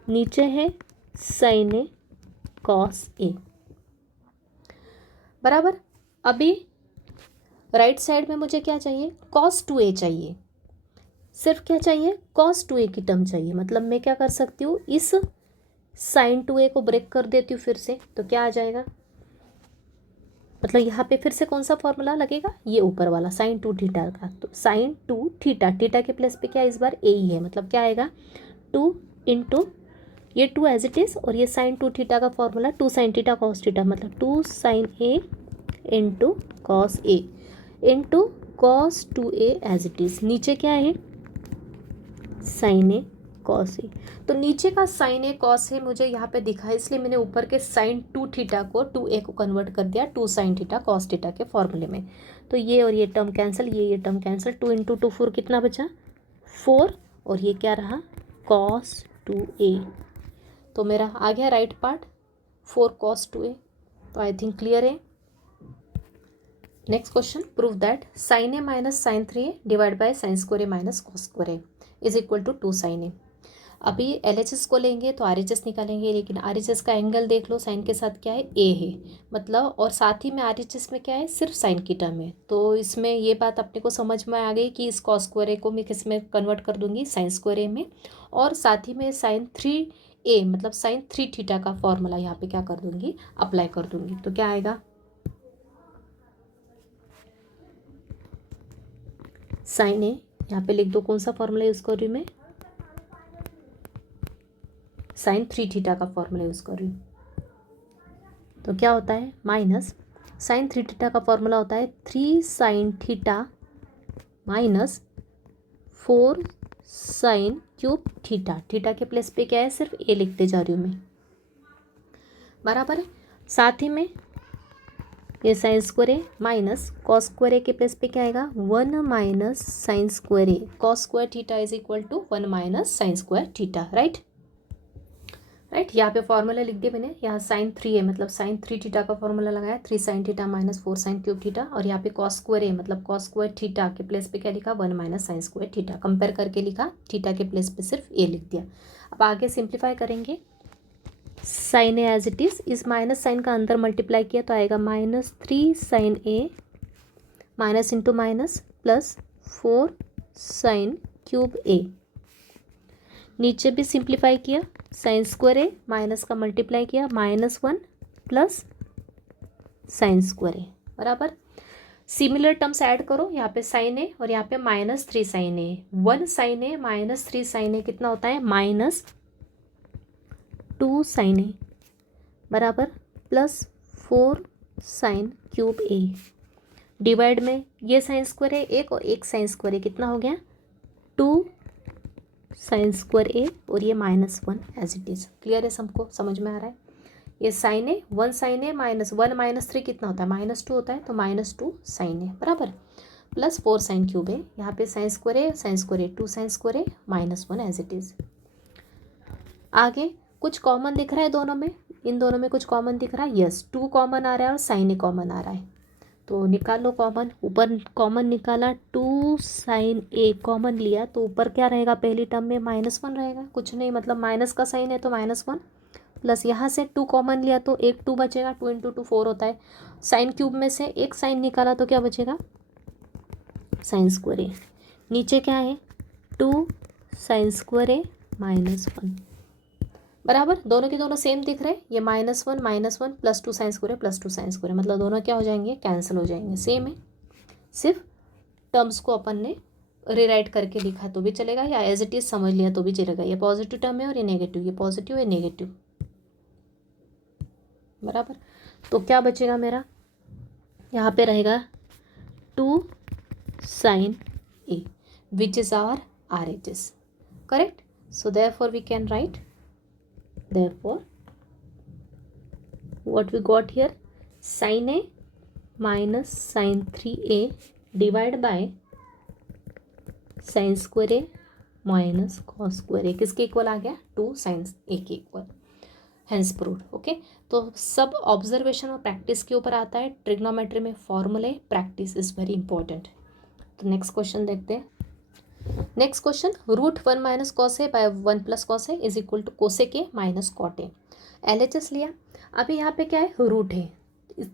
नीचे है साइन ए कॉस ए, बराबर। अभी राइट साइड में मुझे क्या चाहिए, कॉस 2a चाहिए, सिर्फ क्या चाहिए कॉस 2a की टर्म चाहिए। मतलब मैं क्या कर सकती हूँ, इस साइन 2a को ब्रेक कर देती हूँ फिर से, तो क्या आ जाएगा, मतलब यहाँ पे फिर से कौन सा फॉर्मूला लगेगा, ये ऊपर वाला साइन 2 थीटा का। तो साइन 2 थीटा, थीटा के प्लेस पे क्या इस बार ए ही है, मतलब क्या आएगा 2 इंटू ये 2 एज इट इज़, और ये साइन 2 थीटा का formula 2 sine theta cos theta, मतलब 2 sine A into cos A into cos 2a as it is. नीचे क्या है साइन ए कॉस ए, तो नीचे का साइन ए कॉस ए मुझे यहाँ पे दिखा है, इसलिए मैंने ऊपर के साइन 2 थीटा को 2a को कन्वर्ट कर दिया 2 साइन थीटा कॉस थीटा के फॉर्मूले में। तो ये और ये टर्म कैंसिल, ये टर्म कैंसिल, 2 इंटू 2 4 कितना बचा 4, और ये क्या रहा कॉस 2a। तो मेरा आ गया राइट पार्ट 4 cos 2a। तो आई थिंक क्लियर है। Next question, prove that sine A minus sine 3a divide by sine square A minus cos square A is equal to 2 sine A. अभी LHS को लेंगे तो RHS निकालेंगे, लेकिन RHS का angle देख लो, साइन के साथ क्या है a है, मतलब, और साथ ही में RHS में क्या है सिर्फ साइन की टर्म है। तो इसमें ये बात अपने को समझ में आ गई कि इस कॉस स्क्वायर ए को मैं किस में कन्वर्ट कर दूंगी साइन स्क्वायर ए में, और साथ ही में साइन 3a मतलब साइन 3 थीटा का फॉर्मूला यहाँ पे क्या कर दूंगी अप्लाई कर दूंगी। तो क्या आएगा साइन ए, यहाँ पे लिख दो कौन सा फॉर्मूला यूज़ कर रही हूँ मैं, साइन 3 थीटा का फॉर्मूला यूज़ कर रही हूँ। तो क्या होता है माइनस साइन 3 थीटा का फॉर्मूला होता है 3 sine theta minus 4 sine cube theta. Theta के प्लेस पे क्या है सिर्फ ए लिखते जा रही हूँ मैं, बराबर है। साथ ही में ये sine square A minus cos square A के प्लेस पे क्या आएगा 1 minus sine square A, cos square theta is equal to 1 minus sine square theta, right. Right, यहाँ पे फॉर्मूला लिख दिया मैंने, यहाँ साइन 3a मतलब साइन 3 थीटा का फॉर्मूला लगाया 3 sine theta minus 4 sine cube theta, और यहाँ पे कॉस स्क्वायर ए मतलब कॉस स्क्वायर थीटा के प्लेस पे क्या लिखा 1 minus sine square theta, compare करके लिखा, थीटा के प्लेस पे सिर्फ ए लिख दिया। अब आगे सिंप्लीफाई करेंगे, sine A as it is, इस माइनस साइन का अंदर मल्टीप्लाई किया तो आएगा minus 3 sine A minus into minus plus 4 sine cube A. नीचे भी सिंप्लीफाई किया, साइन स्क्वायर ए माइनस का मल्टीप्लाई किया -1 प्लस साइन स्क्वायर ए, बराबर। सिमिलर टर्म्स ऐड करो, यहाँ पे साइन ए और यहाँ पे -3 sine A, 1 sign A minus 3 sine ए कितना होता है -2 साइन ए, बराबर plus 4 sine cube A. Divide में ये साइन स्क्वायर है एक और एक साइन स्क्वायर है, कितना हो गया 2 साइन स्क्वायर ए और ये -1 एज इट इज़। क्लियर है, सबको समझ में आ रहा है। ये sine A 1 sign A minus 1 -3 कितना होता है -2 होता है, तो -2 साइन ए बराबर प्लस 4 साइन क्यूब ए, यहाँ पे sine square A 2 sine square A -1 as it is. आगे कुछ कॉमन दिख रहा है दोनों में, इन दोनों में कुछ कॉमन दिख रहा है, यस 2 कॉमन आ रहा है और साइन ए कॉमन आ रहा है, तो निकाल लो कॉमन। ऊपर कॉमन निकाला 2 साइन ए कॉमन लिया, तो ऊपर क्या रहेगा पहली टर्म में -1 रहेगा, कुछ नहीं मतलब माइनस का साइन है तो -1 प्लस यहाँ से 2 कॉमन लिया तो एक 2 बचेगा, 2 इंटू 2 4 होता है। साइन क्यूब में से एक साइन निकाला तो क्या बचेगा साइन स्क्वायर ए। नीचे क्या है 2 साइन स्क्वायर ए -1, बराबर। दोनों के दोनों सेम दिख रहे हैं, ये -1 plus 2 sine square plus 2 sine square, मतलब दोनों क्या हो जाएंगे कैंसिल हो जाएंगे, सेम है। सिर्फ टर्म्स को अपन ने रीराइट करके लिखा तो भी चलेगा, या एज इट इज समझ लिया तो भी चलेगा। ये पॉजिटिव टर्म है और ये नेगेटिव, ये पॉजिटिव है नेगेटिव, बराबर। तो क्या बचेगा मेरा, यहाँ पे रहेगा 2 sine A which is our RHS, correct. So therefore we can write, therefore what we got here sin a minus sin 3a divided by sine square A minus cos square A किसके equal आ गया, 2 sine ए के equal, hence proved. Okay, तो सब observation और practice के ऊपर आता है। ट्रिग्नोमेट्री में फॉर्मूले, प्रैक्टिस इज वेरी इंपॉर्टेंट। तो नेक्स्ट क्वेश्चन देखते हैं। Next question, root 1 minus cos A by 1 plus cos A is equal to cosec A minus cot A. LHS लिया। अभी यहाँ पे क्या है, रूट है,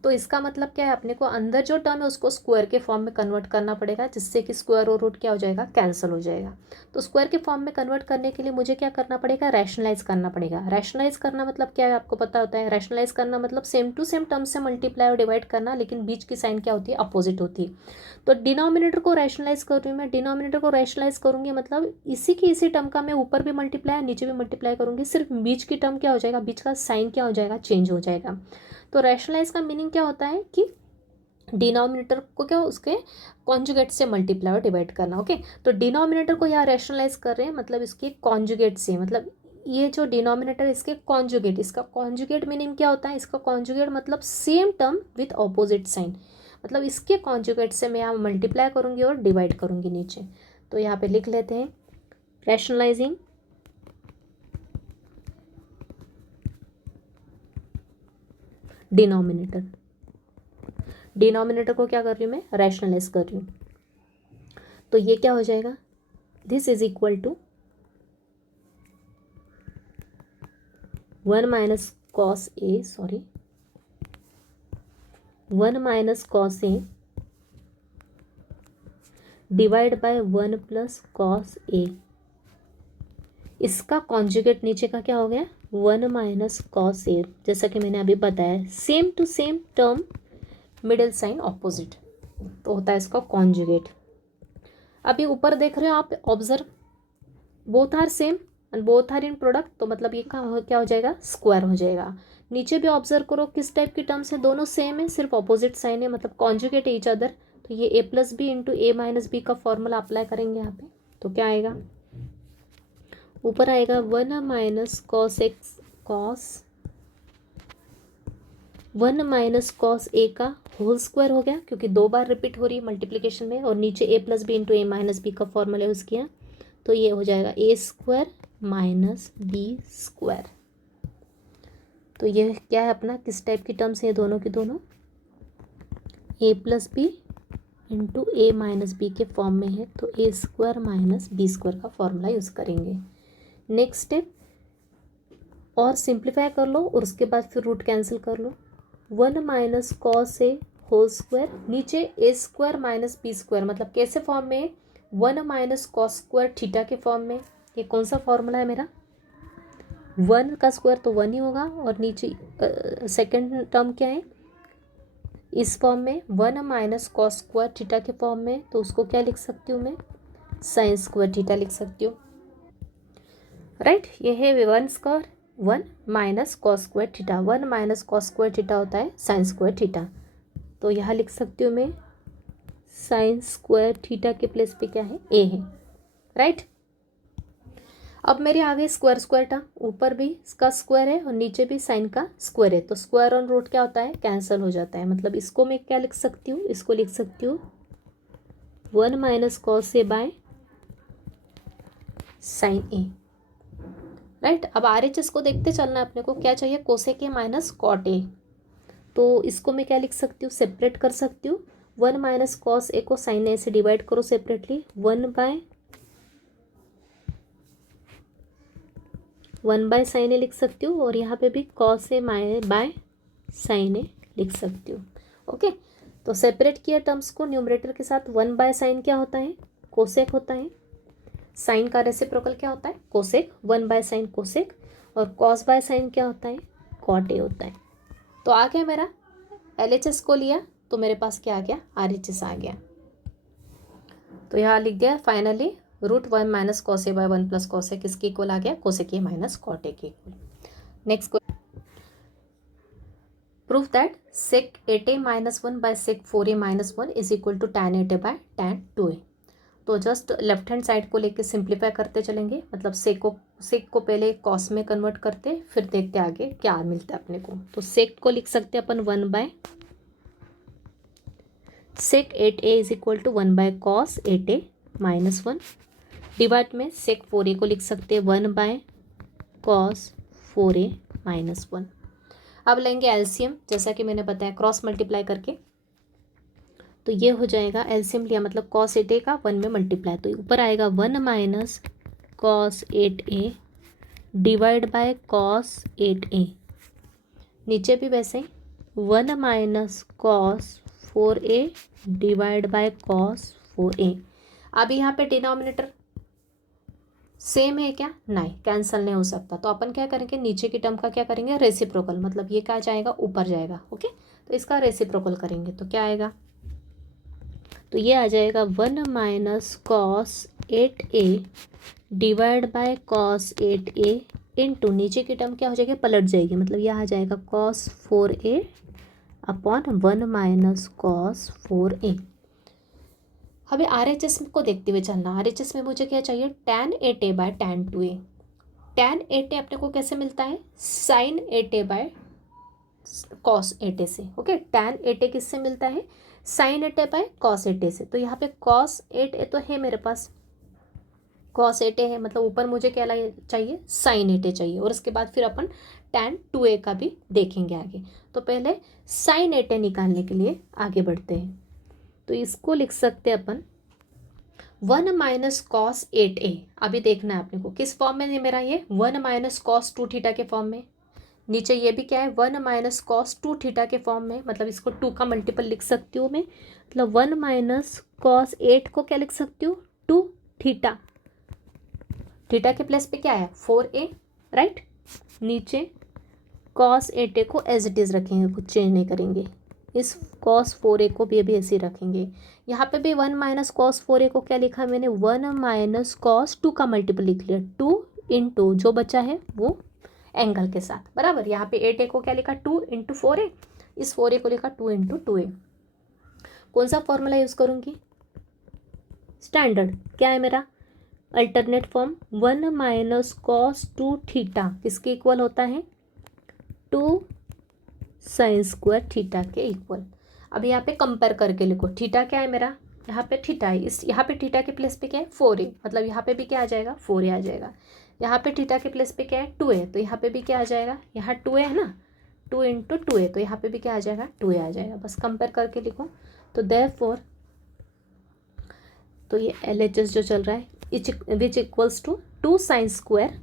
तो इसका मतलब क्या है, अपने को अंदर जो टर्म है उसको स्क्वायर के फॉर्म में कन्वर्ट करना पड़ेगा, जिससे कि स्क्वायर और रूट क्या हो जाएगा, कैंसिल हो जाएगा। तो स्क्वायर के फॉर्म में कन्वर्ट करने के लिए मुझे क्या करना पड़ेगा, रैशनलाइज करना पड़ेगा। रैशनलाइज करना मतलब क्या है, आपको पता होता है, रैशनलाइज करना मतलब सेम टू सेम टर्म से मल्टीप्लाई और डिवाइड करना, लेकिन बीच की साइन क्या होती है, अपोजिट होती है। तो डिनोमिनेटर को रैशनलाइज कर रही हूँ मैं, डिनोमिनेटर को रैशनलाइज करूँगी मतलब इसी की इसी टर्म का मैं ऊपर भी मल्टीप्लाई नीचे भी मल्टीप्लाई करूँगी, सिर्फ बीच की टर्म क्या हो जाएगा, बीच का साइन क्या हो जाएगा, चेंज हो जाएगा। तो रैशनलाइज का मीनिंग क्या होता है कि डिनोमिनेटर को क्या उसके कॉन्जुगेट से मल्टीप्लाई और डिवाइड करना। ओके, तो डिनोमिनेटर को यहाँ रैशनलाइज कर रहे हैं मतलब इसके कॉन्जुगेट से, मतलब ये जो डिनोमिनेटर इसके कॉन्जुगेट, इसका कॉन्जुगेट मीनिंग क्या होता है, इसका कॉन्जुगेट मतलब same term with opposite sign, मतलब इसके कॉन्जुगेट से मैं यहाँ मल्टीप्लाई करूँगी और डिवाइड करूँगी नीचे। तो यहाँ पे लिख लेते हैं रैशनलाइजिंग डिनोमिनेटर। डिनोमिनेटर को क्या कर रही हूँ मैं, रैशनलाइज कर रही हूँ। तो ये क्या हो जाएगा, this is equal to 1 minus cos A, sorry 1 minus cos A divide by 1 plus cos A. इसका कॉन्जुगेट नीचे का क्या हो गया, 1 माइनस कॉस ए, जैसा कि मैंने अभी बताया same to same term, middle sign opposite, तो होता है इसका कॉन्जुगेट। अभी ऊपर देख रहे हो आप, observe both are same and both are in product, तो मतलब ये क्या हो जाएगा, स्क्वायर हो जाएगा। नीचे भी ऑब्जर्व करो किस टाइप की टर्म्स है, दोनों सेम है, सिर्फ ऑपोजिट साइन है, मतलब कॉन्जुगेट ईच अदर। तो ये A plus B into A minus B का फॉर्मूला अप्लाई करेंगे यहाँ पे, तो क्या आएगा, ऊपर आएगा 1 minus cos X cos 1 minus cos A का होल स्क्वायर हो गया, क्योंकि 2 बार रिपीट हो रही है मल्टीप्लिकेशन में, और नीचे ए plus B into A minus B का फॉर्मूला यूज़ किया, तो ये हो जाएगा ए स्क्वायर माइनस बी स्क्वायर। तो ये क्या है अपना, किस टाइप की टर्म्स है दोनों की दोनों, ए plus B into A minus B के फॉर्म में है, तो ए स्क्वायर माइनस बी स्क्वायर का फॉर्मूला यूज़ करेंगे। नेक्स्ट स्टेप, और सिंप्लीफाई कर लो और उसके बाद फिर रूट कैंसिल कर लो। 1 माइनस कॉस ए होल स्क्वायर, नीचे ए स्क्वायर माइनस बी स्क्वायर, मतलब कैसे फॉर्म में, 1 माइनस कॉस स्क्वायर थीटा के फॉर्म में। ये कौन सा फॉर्मूला है मेरा, 1 का स्क्वायर तो 1 ही होगा, और नीचे सेकेंड टर्म क्या है इस फॉर्म में, 1 माइनस कॉस स्क्वायर थीटा के फॉर्म में, तो उसको क्या लिख सकती हूँ मैं, साइन स्क्वायर थीटा लिख सकती हूँ, राइट। ये है 1 square 1 minus cos square theta, 1 minus cos square theta होता है साइन स्क्वायर थीटा, तो यहाँ लिख सकती हूँ मैं साइन स्क्वायर थीटा के प्लेस पे क्या है, ए है, राइट। अब मेरे आगे स्क्वायर स्क्वायर टर्म, ऊपर भी इसका स्क्वायर है और नीचे भी साइन का स्क्वायर है, तो स्क्वायर ऑन रूट क्या होता है, कैंसिल हो जाता है, मतलब इसको मैं क्या लिख सकती हूँ, इसको लिख सकती हूँ 1 minus cos A by sine A, right. अब RHS को देखते चलना अपने को, क्या चाहिए, cosec A minus cot A, तो इसको मैं क्या लिख सकती हूँ, सेपरेट कर सकती हूँ, 1 माइनस कॉस ए को साइन ए से डिवाइड करो सेपरेटली, 1 बाय साइन ए लिख सकती हूँ, और यहाँ पे भी कॉस ए बाय साइन ए लिख सकती हूँ। ओके, तो सेपरेट किया टर्म्स को न्यूमरेटर के साथ, 1 बाय साइन क्या होता है, कोसेक होता है, साइन का रेसिप्रोकल क्या होता है, कोसेक, 1 बाय साइन कोसेक, और कॉस बाय साइन क्या होता है, कॉट ए होता है। तो आ गया मेरा, LHS को लिया तो मेरे पास क्या आ गया, RHS आ गया। तो यहाँ लिख दिया finally root 1 minus cos A by 1 plus cos A किसके इक्वल आ गया, cosec A minus cot A के equal. Next question, prove that sec 8a minus 1 by sec 4a minus 1 is equal to tan 8a bye tan 2a। तो just left hand side को लेके simplify करते चलेंगे, मतलब सेक को पहले कॉस में कन्वर्ट करते, फिर देखते आगे क्या मिलता है अपने को। तो सेक को लिख सकते हैं अपन 1 by sec 8a is equal to 1 by cos 8a -1 divide में सेक 4a को लिख सकते हैं 1/cos 4a -1। अब लेंगे एलसीएम, जैसा कि मैंने बताया क्रॉस मल्टीप्लाई करके, तो ये हो जाएगा एलसीएम लिया मतलब cos 8a का 1 में मल्टीप्लाई, तो ऊपर आएगा 1 - cos 8a divide by cos 8a, नीचे भी वैसे ही 1 - cos 4a divide by cos 4a। अब यहाँ पे डिनोमिनेटर सेम है क्या? नहीं, कैंसिल नहीं हो सकता, तो अपन क्या करेंगे, नीचे की टर्म का क्या करेंगे, रेसिप्रोकल, मतलब ये क्या जाएगा, ऊपर जाएगा। ओके, तो इसका रेसिप्रोकल करेंगे तो क्या आएगा, तो ये आ जाएगा 1 - cos 8a divide by cos 8a into नीचे की टर्म क्या हो जाएगी, पलट जाएगी, मतलब यह आ जाएगा cos 4a upon 1 - cos 4a। हमें RHS को देखते हुए चलना। RHS में मुझे क्या चाहिए, tan 8a bye tan 2a। tan 8a अपने को कैसे मिलता है, sin 8a bye cos 8a से। ओके, tan 8a किससे मिलता है, sin 8a bye cos 8a से। तो यहाँ पे cos 8a तो है मेरे पास, cos 8a है, मतलब ऊपर मुझे क्या चाहिए, sin 8a चाहिए, और उसके बाद फिर अपन tan 2a का भी देखेंगे आगे। तो पहले sin 8a निकालने के लिए आगे बढ़ते हैं, तो इसको लिख सकते हैं अपन 1 - cos 8a। अभी देखना है अपने को किस फॉर्म में है मेरा, ये 1 - cos 2 थीटा के फॉर्म में। नीचे ये भी क्या है, 1 - cos 2 थीटा के फॉर्म में, मतलब इसको 2 का मल्टीपल लिख सकती हूँ मैं, मतलब 1 - cos 8 को क्या लिख सकती हूँ, 2 थीटा। थीटा के प्लेस पे क्या है, 4a, राइट। नीचे cos 8a को एज इट इज़ रखेंगे, कुछ चेंज नहीं करेंगे। इस cos 4a को भी अभी ऐसे ही रखेंगे। यहाँ पे भी 1 - cos 4a को क्या लिखा मैंने, 1 - cos 2 का मल्टीपल लिख लिया, 2 इंटू जो बचा है वो एंगल के साथ, बराबर। यहाँ पे 8a को क्या लिखा, 2 इंटू 4a, इस 4a को लिखा 2 इंटू 2a। कौन सा फॉर्मूला यूज़ करूँगी, स्टैंडर्ड। क्या है मेरा अल्टरनेट फॉर्म, 1 - cos 2 थीटा किसके इक्वल होता है, 2 sin स्क्वायर थीटा के इक्वल। अब यहाँ पे कंपेयर करके लिखो, थीटा क्या है मेरा, यहाँ पे थीटा है, इस यहाँ पे थीटा के प्लेस पे क्या है, 4a, मतलब यहाँ पे भी क्या आ जाएगा, 4a आ जाएगा। यहाँ पे थीटा के प्लेस पे क्या है, 2a, तो यहाँ पे भी क्या आ जाएगा, यहाँ 2a है ना, 2 इंटू 2a, तो यहाँ पे भी क्या आ जाएगा, 2a आ जाएगा। बस कंपेयर करके लिखो, तो देयरफॉर, तो ये LHS जो चल रहा है which equals to 2 sin square,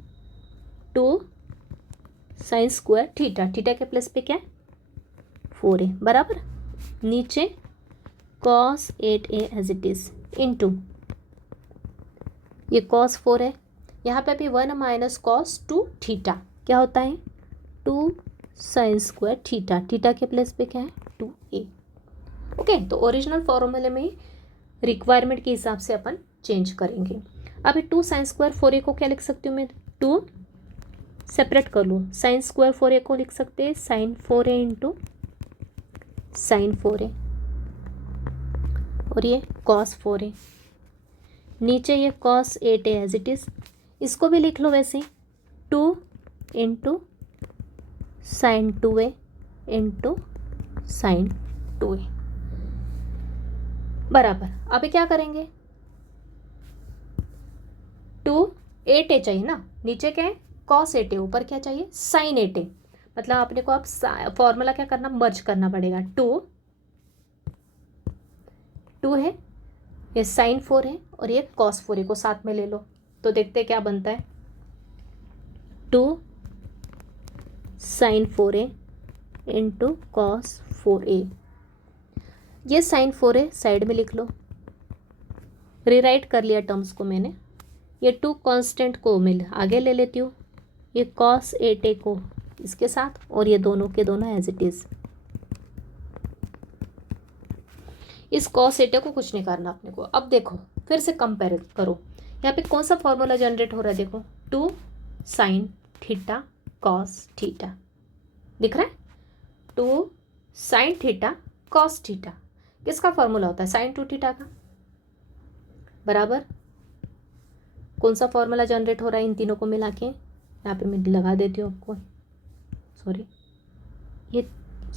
2 sin square theta, theta के प्लेस पे क्या है, 4a, बराबर। नीचे cos 8a as it is into ये cos 4 है, यहाँ पे भी 1 - cos 2 थीटा क्या होता है, 2 sin स्क्वायर थीटा, थीटा के प्लेस पे क्या है, 2a। ओके, तो ओरिजिनल फॉर्मूले में रिक्वायरमेंट के हिसाब से अपन चेंज करेंगे। अभी 2 sin स्क्वायर 4a को क्या लिख सकती हूँ मैं, 2 सेपरेट कर लो, sin स्क्वायर 4a को लिख सकते हैं sin 4a into sin 4a, और ये cos 4a, नीचे ये cos 8a as it is, इसको भी लिख लो वैसे, 2 into sin 2a into sin 2a, बराबर। अभी क्या करेंगे, 2 8a चाहिए ना, नीचे क्या है cos 8a, ऊपर क्या चाहिए sin 8a, मतलब अपने को अब फॉर्मूला क्या करना, मर्ज करना पड़ेगा। 2 है, ये sin 4 है, और ये cos 4a को साथ में ले लो, तो देखते क्या बनता है, 2 sin 4a into cos 4a, ये sin 4a साइड में लिख लो, रीराइट कर लिया टर्म्स को मैंने। ये 2 कांस्टेंट को मिल आगे ले लेती हूँ, ये cos 8a को इसके साथ, और ये दोनों के दोनों एज इट इज़। इस cos 8a को कुछ नहीं करना अपने को। अब देखो फिर से कंपेयर करो, यहाँ पे कौन सा फॉर्मूला जनरेट हो रहा है, देखो 2 sin थीटा cos थीटा दिख रहा है, 2 sin थीटा cos थीटा किसका फॉर्मूला होता है, sin 2 थीटा का, बराबर। कौन सा फॉर्मूला जनरेट हो रहा है इन तीनों को मिला के, यहाँ पे मैं लगा देती हूँ आपको, सॉरी,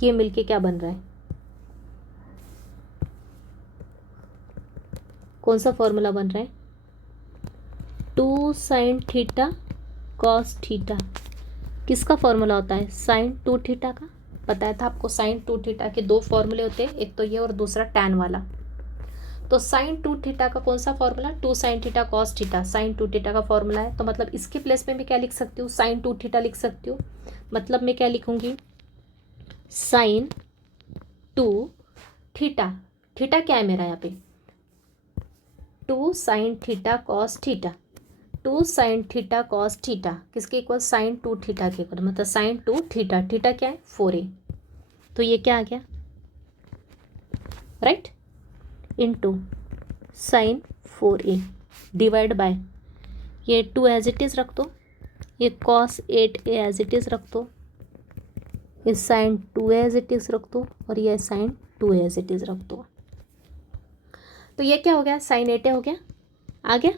ये मिलके क्या बन रहा है, कौन सा फॉर्मूला बन रहा है? 2 साइन थीटा कॉस थीटा। किसका फॉर्मूला होता है? साइन 2 थीटा का। बताया था आपको साइन 2 थीटा के 2 फॉर्मूले होते हैं, एक तो ये और दूसरा टैन वाला। तो साइन 2 थीटा का कौन सा formula? 2 sine theta cos theta. Sine 2 theta का फॉर्मूला है, तो मतलब इसके प्लेस में मैं क्या लिख सकती हूँ? साइन 2 थीटा लिख सकती हूँ। मतलब मैं क्या लिखूंगी? Sign 2 theta. थीटा क्या है मेरा यहाँ पे? 2 sine theta cos theta. 2 sine theta cos theta किसके इक्वल? साइन 2 थीटा के इक्वल। मतलब साइन 2 थीटा। थीटा क्या है? 4a। तो ये क्या आ गया? Right, into sine 4a divide by ये 2 एज इट इज़ रख दो, ये cos 8a as it is रख दो, ये साइन 2 एज इट इज़ रख दो, और ये साइन 2 एज इट इज़ रख दो। तो ये क्या हो गया? साइन 8a हो गया, आ गया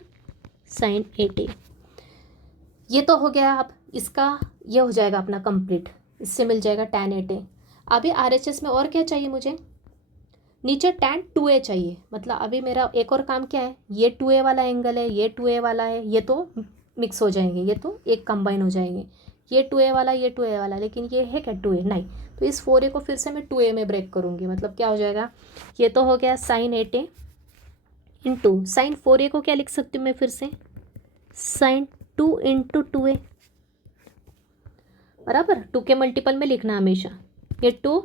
साइन 8a। ये तो हो गया। अब इसका ये हो जाएगा अपना कंप्लीट, इससे मिल जाएगा tan 8a। अभी RHS में और क्या चाहिए मुझे? नीचे tan 2a चाहिए। मतलब अभी मेरा एक और काम क्या है? ये 2a वाला एंगल है, ये 2a वाला है, ये तो मिक्स हो जाएंगे, ये तो एक कंबाइन हो जाएंगे। ये 2a वाला, ये 2a वाला, लेकिन ये है क्या 2a? नहीं। तो इस 4a को फिर से मैं 2a में ब्रेक करूँगी। मतलब क्या हो जाएगा? ये तो हो गया sign 8a into sine 4a को क्या लिख सकती हूँ मैं फिर से? Sine 2 into 2a। बराबर, 2 के मल्टीपल में लिखना हमेशा। ये 2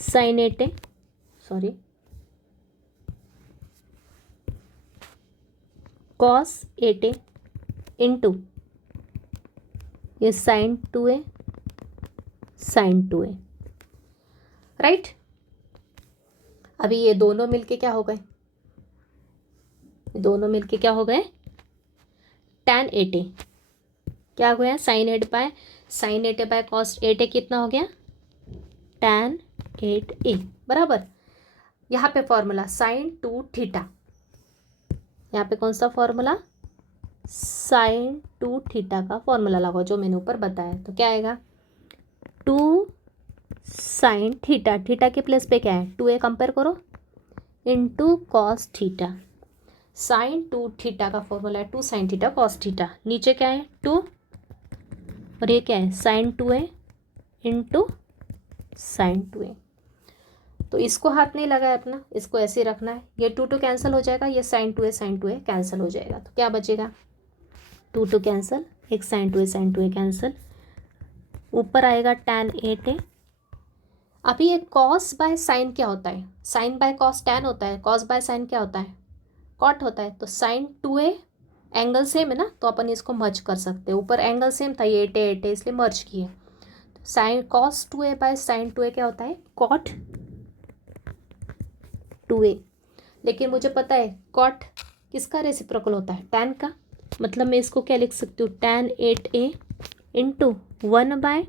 sine 8a, sorry, cos 8a into ये sine 2a sine 2a। Right. अभी ये दोनों मिलके क्या हो गए? दोनों मिलके क्या हो गए? tan 8a। क्या हो गया? Sign 8a bye cos 8a कितना हो गया? tan 8a। बराबर। यहाँ पे फॉर्मूला साइन 2 थीटा, यहाँ पे कौन सा फॉर्मूला? साइन 2 थीटा का फॉर्मूला लगाओ जो मैंने ऊपर बताया। तो क्या आएगा? 2 साइन थीटा, थीटा के प्लेस पे क्या है? 2a कंपेयर करो, into cos theta. Sine 2 theta का फॉर्मूला है 2 साइन थीटा कॉस थीटा। नीचे क्या है? 2, और ये क्या है? Sine 2a into sine 2a। तो इसको हाथ नहीं लगा है अपना, इसको ऐसे ही रखना है। ये 2 कैंसिल हो जाएगा, ये साइन 2a कैंसिल हो जाएगा। तो क्या बचेगा? 2 कैंसिल, एक साइन 2a कैंसिल, ऊपर आएगा tan 8a। अभी ये कॉस बाय साइन क्या होता है? साइन बाय कॉस टैन होता है, कॉस बाय साइन क्या होता है? कॉट होता है। तो साइन 2a एंगल सेम है ना, तो अपन इसको मर्ज कर सकते हैं। ऊपर एंगल सेम था, ये 8a इसलिए मर्ज किए। Sine cos 2a by sine 2a क्या होता है? Cot 2a। लेकिन मुझे पता है कॉट किसका रेसिप्रोकल होता है? टैन का। मतलब मैं इसको क्या लिख सकती हूँ? tan 8a into 1 bye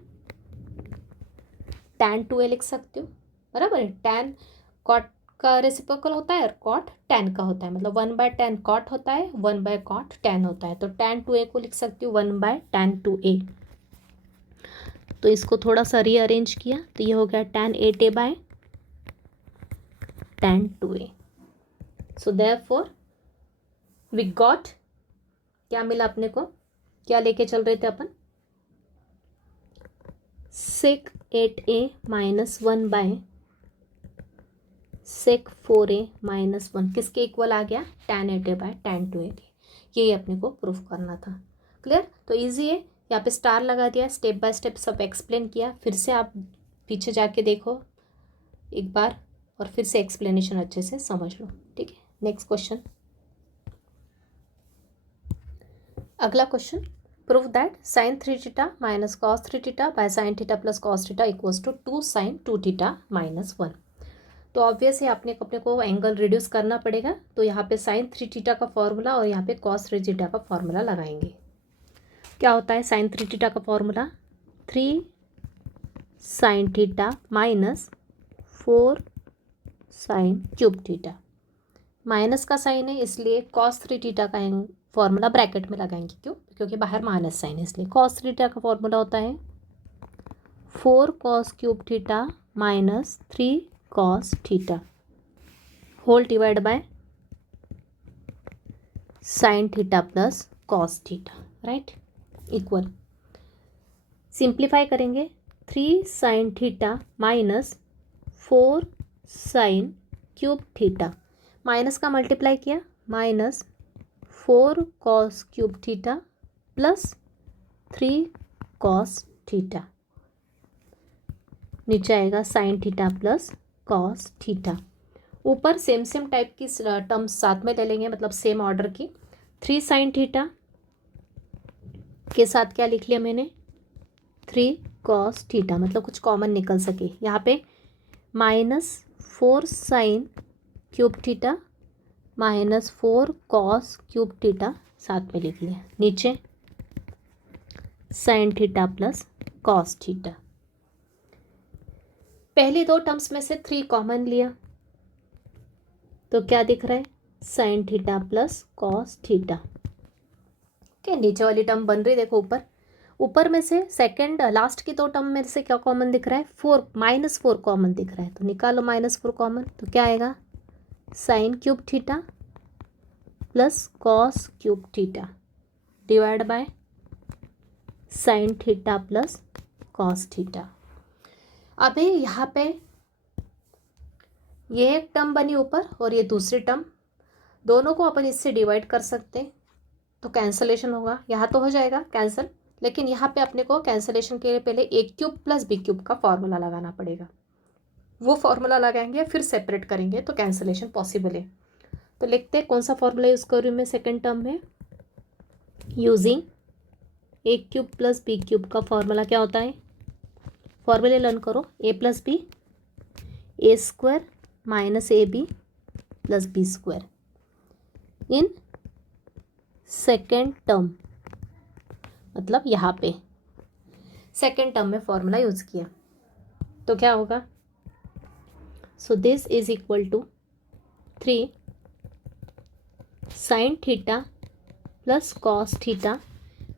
tan 2a लिख सकती हूँ। बराबर है। टैन कॉट का रेसिप्रोकल होता है और कॉट टैन का होता है। मतलब 1 बाय टैन कॉट होता है, 1 बाय कॉट टैन होता है। तो tan 2a को लिख सकती हूँ 1 बाय tan 2a। तो इसको थोड़ा सा रीअरेंज किया तो ये हो गया tan 8a bye tan 2a। So therefore we got, क्या मिला अपने को? क्या लेके चल रहे थे अपन? sec 8a minus 1 by sec 4a minus 1 किसके इक्वल आ गया? tan 8a bye tan 2a के। यही अपने को प्रूफ करना था। क्लियर? तो इजी है। यहाँ पे स्टार लगा दिया, स्टेप बाय स्टेप सब एक्सप्लेन किया। फिर से आप पीछे जाके देखो एक बार और फिर से एक्सप्लेनेशन अच्छे से समझ लो। ठीक है, नेक्स्ट क्वेश्चन। अगला question, prove that sine 3 theta minus cos 3 theta by sine theta plus cos theta equals to 2 sine 2 theta minus 1। तो ऑब्वियस है अपने को एंगल रिड्यूस करना पड़ेगा। तो यहाँ पे साइन 3 थीटा का फॉर्मूला और यहाँ पे कॉस 3 थीटा का फॉर्मूला लगाएंगे। क्या होता है साइन 3 थीटा का formula? 3 sine theta minus 4 sine cube theta. Minus का साइन है इसलिए कॉस 3 थीटा का फॉर्मूला ब्रैकेट में लगाएंगे। क्यों? क्योंकि बाहर माइनस साइन है इसलिए। कॉस 3 थीटा का फॉर्मूला होता है 4 cos cube theta minus 3 cos theta whole divide by sine theta plus cos theta, right, equal. Simplify करेंगे 3 sine theta minus 4 sine cube theta, minus का मल्टीप्लाई किया minus 4 cos cube theta plus 3 cos theta, नीचे आएगा sine theta plus cos theta. ऊपर same same type की terms साथ में ले लेंगे, मतलब सेम ऑर्डर की। 3 साइन थीटा के साथ क्या लिख लिया मैंने, 3 कॉस थीटा, मतलब कुछ कॉमन निकल सके। यहाँ पे minus 4 sine cube theta minus 4 cos cube theta साथ में लिख लिया, नीचे sign theta plus cos theta. पहली दो टर्म्स में से 3 कॉमन लिया तो क्या दिख रहा है, sine theta plus cos theta. Okay, नीचे वाली टर्म बन रही, देखो ऊपर। ऊपर में से सेकंड लास्ट की 2 टर्म में से क्या कॉमन दिख रहा है, 4 माइनस 4 कॉमन दिख रहा है, तो निकालो माइनस 4 कॉमन, तो क्या आएगा, sign cube theta plus cos cube theta divide by sine theta plus cos theta. अभी यहाँ पे ये एक टर्म बनी ऊपर और ये दूसरी टर्म, दोनों को अपन इससे डिवाइड कर सकते हैं, तो कैंसलेशन होगा। यहाँ तो हो जाएगा कैंसिल, लेकिन यहाँ पे अपने को कैंसलेशन के लिए पहले ए क्यूब प्लस बी क्यूब का फॉर्मूला लगाना पड़ेगा। वो फॉर्मूला लगाएंगे फिर सेपरेट करेंगे तो कैंसलेशन पॉसिबल है। तो लिखते हैं कौन सा फॉर्मूला यूज़ कर रही हूँ मैं सेकेंड टर्म में, using A cube plus B cube का फॉर्मूला क्या होता है, फॉर्मूले लर्न करो, A plus B A square minus A B plus B square in second term, मतलब यहाँ पे सेकेंड टर्म में फॉर्मूला यूज़ किया तो क्या होगा, so this is equal to 3 sine theta plus cos theta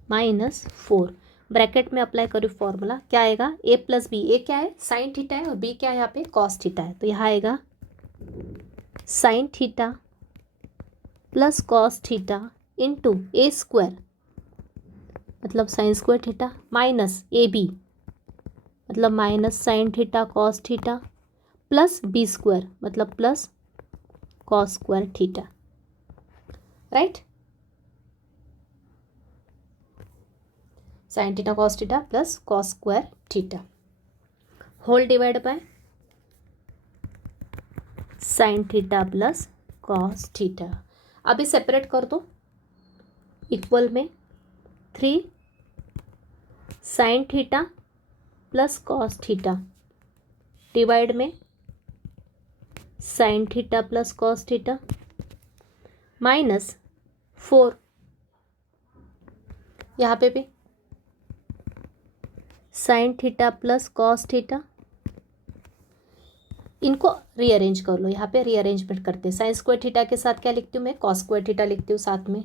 minus 4, bracket में अप्लाई करूँ फॉर्मूला, क्या आएगा, ए प्लस बी, ए क्या है साइन थीटा है और बी क्या है यहाँ पे कॉस थीटा है, तो यहाँ आएगा sine theta plus cos theta into A square मतलब sine square theta minus A B मतलब minus sine theta cos theta plus B square मतलब plus cos square theta, right, sine theta cos theta plus cos square theta whole divide by sine theta plus cos theta. अभी separate कर दो, equal में 3 sine theta plus cos theta divide में sine theta plus cos theta minus 4, यहाँ पे भी sign theta plus cos theta, इनको rearrange कर लो, यहाँ पे रीअरेंजमेंट करते हैं। साइन स्क्वायर थीटा के साथ क्या लिखती हूँ मैं, कॉस स्क्वायर थीटा लिखती हूँ साथ में,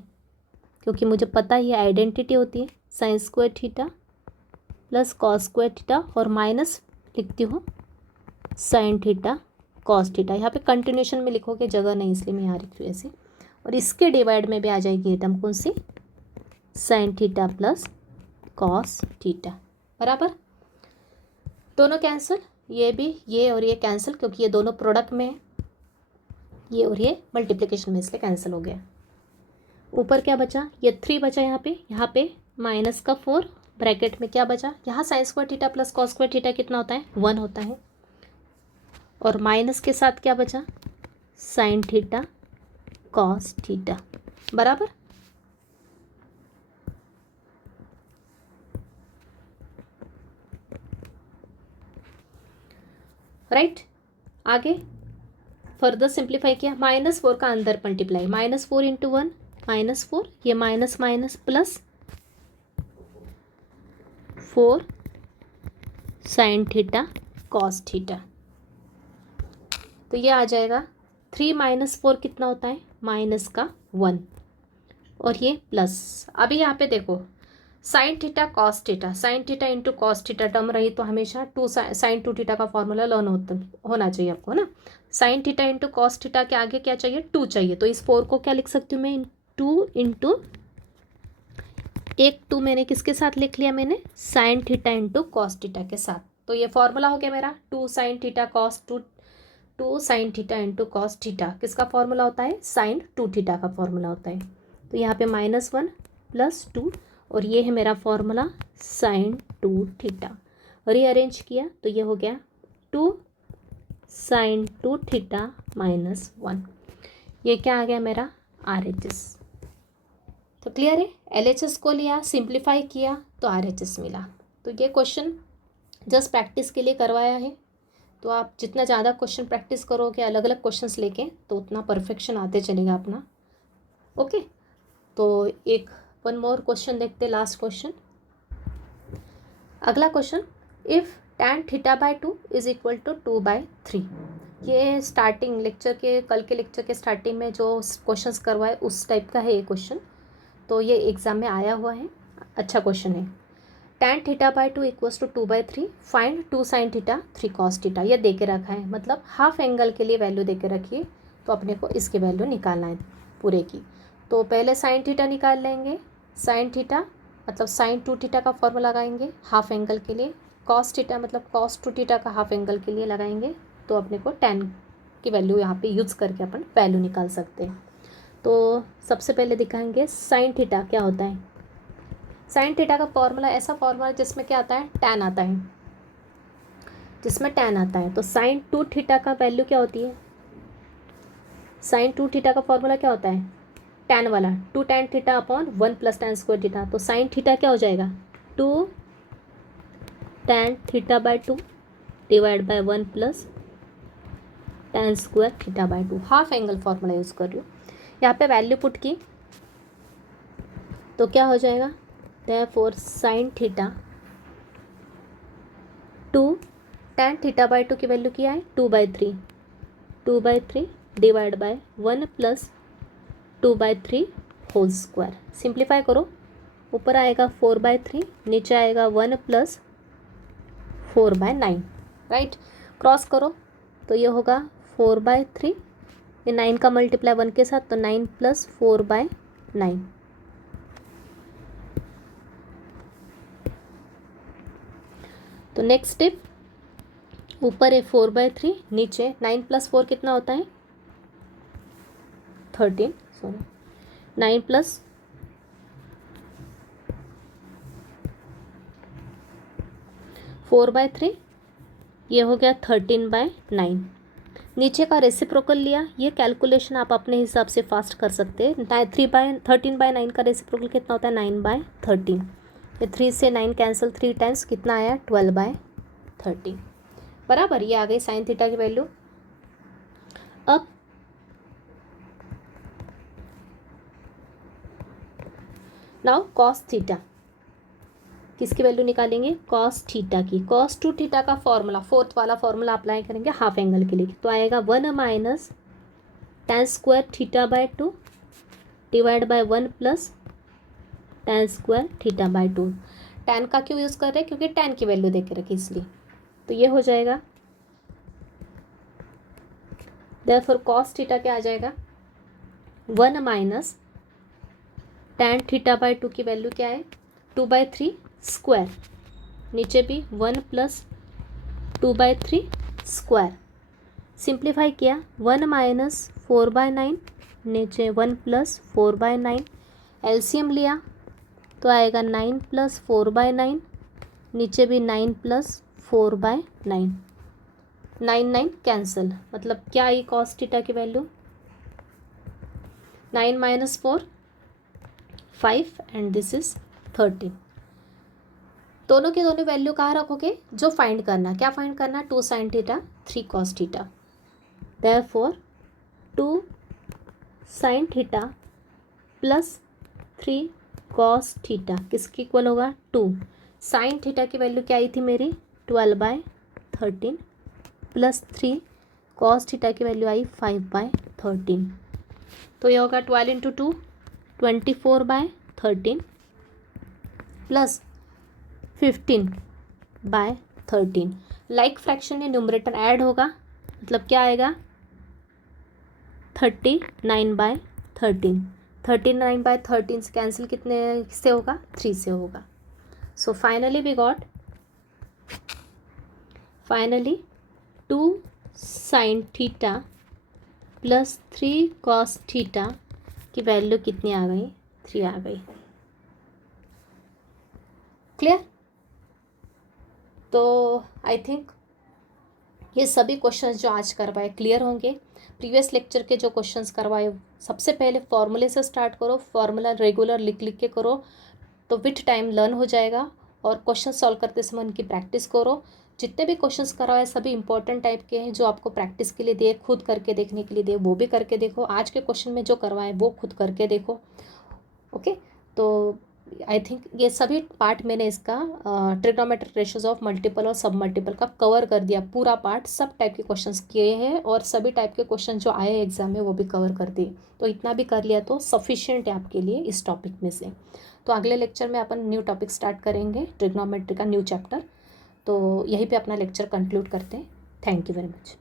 क्योंकि मुझे पता है ये आइडेंटिटी होती है, sign square theta plus cos square theta और माइनस लिखती हूँ साइन थीटा कॉस थीटा। यहाँ पे कंटिन्यूशन में लिखोगे जगह नहीं, इसलिए मैं यहाँ लिखती हूँ ऐसे, और इसके डिवाइड में भी आ जाएगी ये टर्म कौन सी, sine theta plus cos theta, बराबर। दोनों कैंसिल, ये भी ये और ये कैंसिल, क्योंकि ये दोनों प्रोडक्ट में है, ये और ये मल्टीप्लिकेशन में, इसलिए कैंसिल हो गया। ऊपर क्या बचा, ये 3 बचा, यहाँ पे माइनस का 4, ब्रैकेट में क्या बचा, यहाँ sign square theta plus cos square theta कितना होता है, 1 होता है, और माइनस के साथ क्या बचा, साइन थीटा कॉस थीटा, बराबर। राइट, आगे फर्दर सिंप्लीफाई किया, -4 का अंदर मल्टीप्लाई, -4 इंटू 1 -4, ये minus minus plus 4 sign theta cos theta, तो ये आ जाएगा 3 - 4 कितना होता है, माइनस का 1 और ये प्लस। अभी यहाँ पे देखो sign theta cos theta, sign theta into cos theta term रही तो हमेशा टू साइन टू थीटा का फॉर्मूला लर्न होना चाहिए आपको, है ना। Sign theta into cos theta के आगे क्या चाहिए, 2 चाहिए, तो इस 4 को क्या लिख सकती हूँ मैं, 2 इंटू एक 2 मैंने किसके साथ लिख लिया, मैंने sign theta into cos theta के साथ। तो ये फॉर्मूला हो गया मेरा 2 sine theta cos 2 sine theta into cos theta, किसका फॉर्मूला होता है, साइन 2 थीटा का फॉर्मूला होता है। तो यहाँ पे -1 + 2 और ये है मेरा फॉर्मूला साइन 2 थीटा। रीअरेंज किया तो ये हो गया 2 साइन 2 थीटा -1। ये क्या आ गया मेरा RHS। तो क्लियर है, LHS को लिया, सिंप्लीफाई किया तो RHS मिला। तो ये क्वेश्चन जस्ट प्रैक्टिस के लिए करवाया है। तो आप जितना ज़्यादा क्वेश्चन प्रैक्टिस करोगे अलग अलग क्वेश्चंस लेके तो उतना परफेक्शन आते चलेगा अपना। ओके, तो एक 1 मोर क्वेश्चन देखते, लास्ट क्वेश्चन। अगला question, if tan θ/2 is equal to 2/3। ये स्टार्टिंग लेक्चर के, कल के लेक्चर के स्टार्टिंग में जो क्वेश्चंस करवाए उस टाइप का है ये क्वेश्चन। तो ये एग्ज़ाम में आया हुआ है, अच्छा क्वेश्चन है। tan θ/2 equals to 2/3, find 2 sin θ 3 cos θ। ये दे के रखा है, मतलब हाफ एंगल के लिए वैल्यू दे के रखिए, तो अपने को इसकी वैल्यू निकालना है पूरे की। तो पहले sin θ निकाल लेंगे, sin θ मतलब sin 2 θ का फॉर्मूला लगाएंगे हाफ एंगल के लिए, cos θ मतलब cos 2 θ का हाफ एंगल के लिए लगाएंगे, तो अपने को tan की वैल्यू यहाँ पे यूज़ करके अपन वैल्यू निकाल सकते हैं। तो सबसे पहले दिखाएंगे sin θ क्या होता है। sin θ का फॉर्मूला ऐसा फॉर्मूला जिसमें क्या आता है, tan आता है, जिसमें tan आता है। तो sin 2 θ का वैल्यू क्या होती है, sin 2 θ का फॉर्मूला क्या होता है, tan वाला 2 tan θ upon 1 + tan square theta. तो sin θ क्या हो जाएगा, 2 tan θ/2 divide by 1 + tan square θ/2। Half angle formula use कर रही हूँ। यहाँ पे वैल्यू पुट की तो क्या हो जाएगा, देयरफॉर sin θ 2 tan θ/2 की वैल्यू क्या है 2/3 divide by 1 + 2/3 whole square. Simplify करो, ऊपर आएगा 4/3, नीचे आएगा 1 + 4/9, राइट। क्रॉस करो तो ये होगा 4/3, ये 9 का मल्टीप्लाई 1 के साथ, तो 9 + 4/9। तो नेक्स्ट स्टेप, ऊपर है 4/3, नीचे 9 + 4 कितना होता है 13, सॉरी 9 + 4/3, ये हो गया 13/9। नीचे का रेसिप्रोकल लिया, ये कैलकुलेशन आप अपने हिसाब से फास्ट कर सकते हैं। 13/9 का रेसिप्रोकल कितना होता है 9/13। ये 3 से 9 कैंसिल, 3 टाइम्स कितना आया 12/13 बराबर। ये आ गई sin θ की वैल्यू। अब नाउ cos θ, किसकी वैल्यू निकालेंगे, cos θ की। cos 2 θ का फॉर्मूला, फोर्थ वाला फॉर्मूला अप्लाई करेंगे हाफ एंगल के लिए, तो आएगा 1 - tan square θ/2 divide by 1 + tan square θ/2। tan का क्यों यूज़ कर रहे हैं, क्योंकि tan की वैल्यू दे के रखी इसलिए। तो ये हो जाएगा, देयरफॉर cos θ क्या आ जाएगा 1 - tan θ/2 की वैल्यू क्या है 2/3 स्क्वायर, नीचे भी 1 + 2/3 स्क्वायर। सिंप्लीफाई किया 1 - 4/9, नीचे 1 + 4/9। एलसीएम लिया तो आएगा 9 + 4/9, नीचे भी 9 + 4/9। 9 कैंसिल, मतलब क्या आई cos θ की वैल्यू 9 - 4 5 एंड दिस इज 13। दोनों की दोनों वैल्यू कहाँ रखोगे, जो फाइंड करना, क्या फाइंड करना 2 sin θ 3 cos θ। Therefore 2 sin θ + 3 cos θ किसके इक्वल होगा 2। sin θ की वैल्यू क्या आई थी मेरी 12/13 + 3 cos θ की वैल्यू आई 5/13। तो ये होगा 12 × 2 24/13 प्लस 15/13। लाइक फ्रैक्शन में न्यूमरेटर ऐड होगा, मतलब क्या आएगा 39/13। 39/13 से कैंसिल कितने से होगा, 3 से होगा। So finally we got 2 sin theta plus 3 cos theta की वैल्यू कितनी आ गई, 3 आ गई। क्लियर? तो आई थिंक ये सभी क्वेश्चंस जो आज करवाए क्लियर होंगे। प्रीवियस लेक्चर के जो क्वेश्चंस करवाए, सबसे पहले फॉर्मूले से स्टार्ट करो, फॉर्मूला रेगुलर लिख लिख के करो तो विथ टाइम लर्न हो जाएगा। और क्वेश्चन सॉल्व करते समय उनकी प्रैक्टिस करो। जितने भी क्वेश्चंस करवाए सभी इंपॉर्टेंट टाइप के हैं, जो आपको प्रैक्टिस के लिए दिए, खुद करके देखने के लिए दिए, वो भी करके देखो। आज के क्वेश्चन में जो करवाए वो खुद करके देखो। ओके, तो आई थिंक ये सभी पार्ट मैंने इसका ट्रिग्नोमेट्रिक रेशियोज ऑफ मल्टीपल और सब मल्टीपल का कवर कर दिया। पूरा पार्ट सब टाइप के क्वेश्चंस किए हैं और सभी टाइप के क्वेश्चन जो आए एग्जाम में वो भी कवर कर दिए। तो इतना भी कर लिया तो सफिशिएंट है आपके लिए इस टॉपिक में से। तो अगले लेक्चर में अपन न्यू टॉपिक स्टार्ट करेंगे, ट्रिग्नोमेट्री का न्यू चैप्टर। तो यहीं पे अपना लेक्चर कंक्लूड करते हैं। Thank you very much.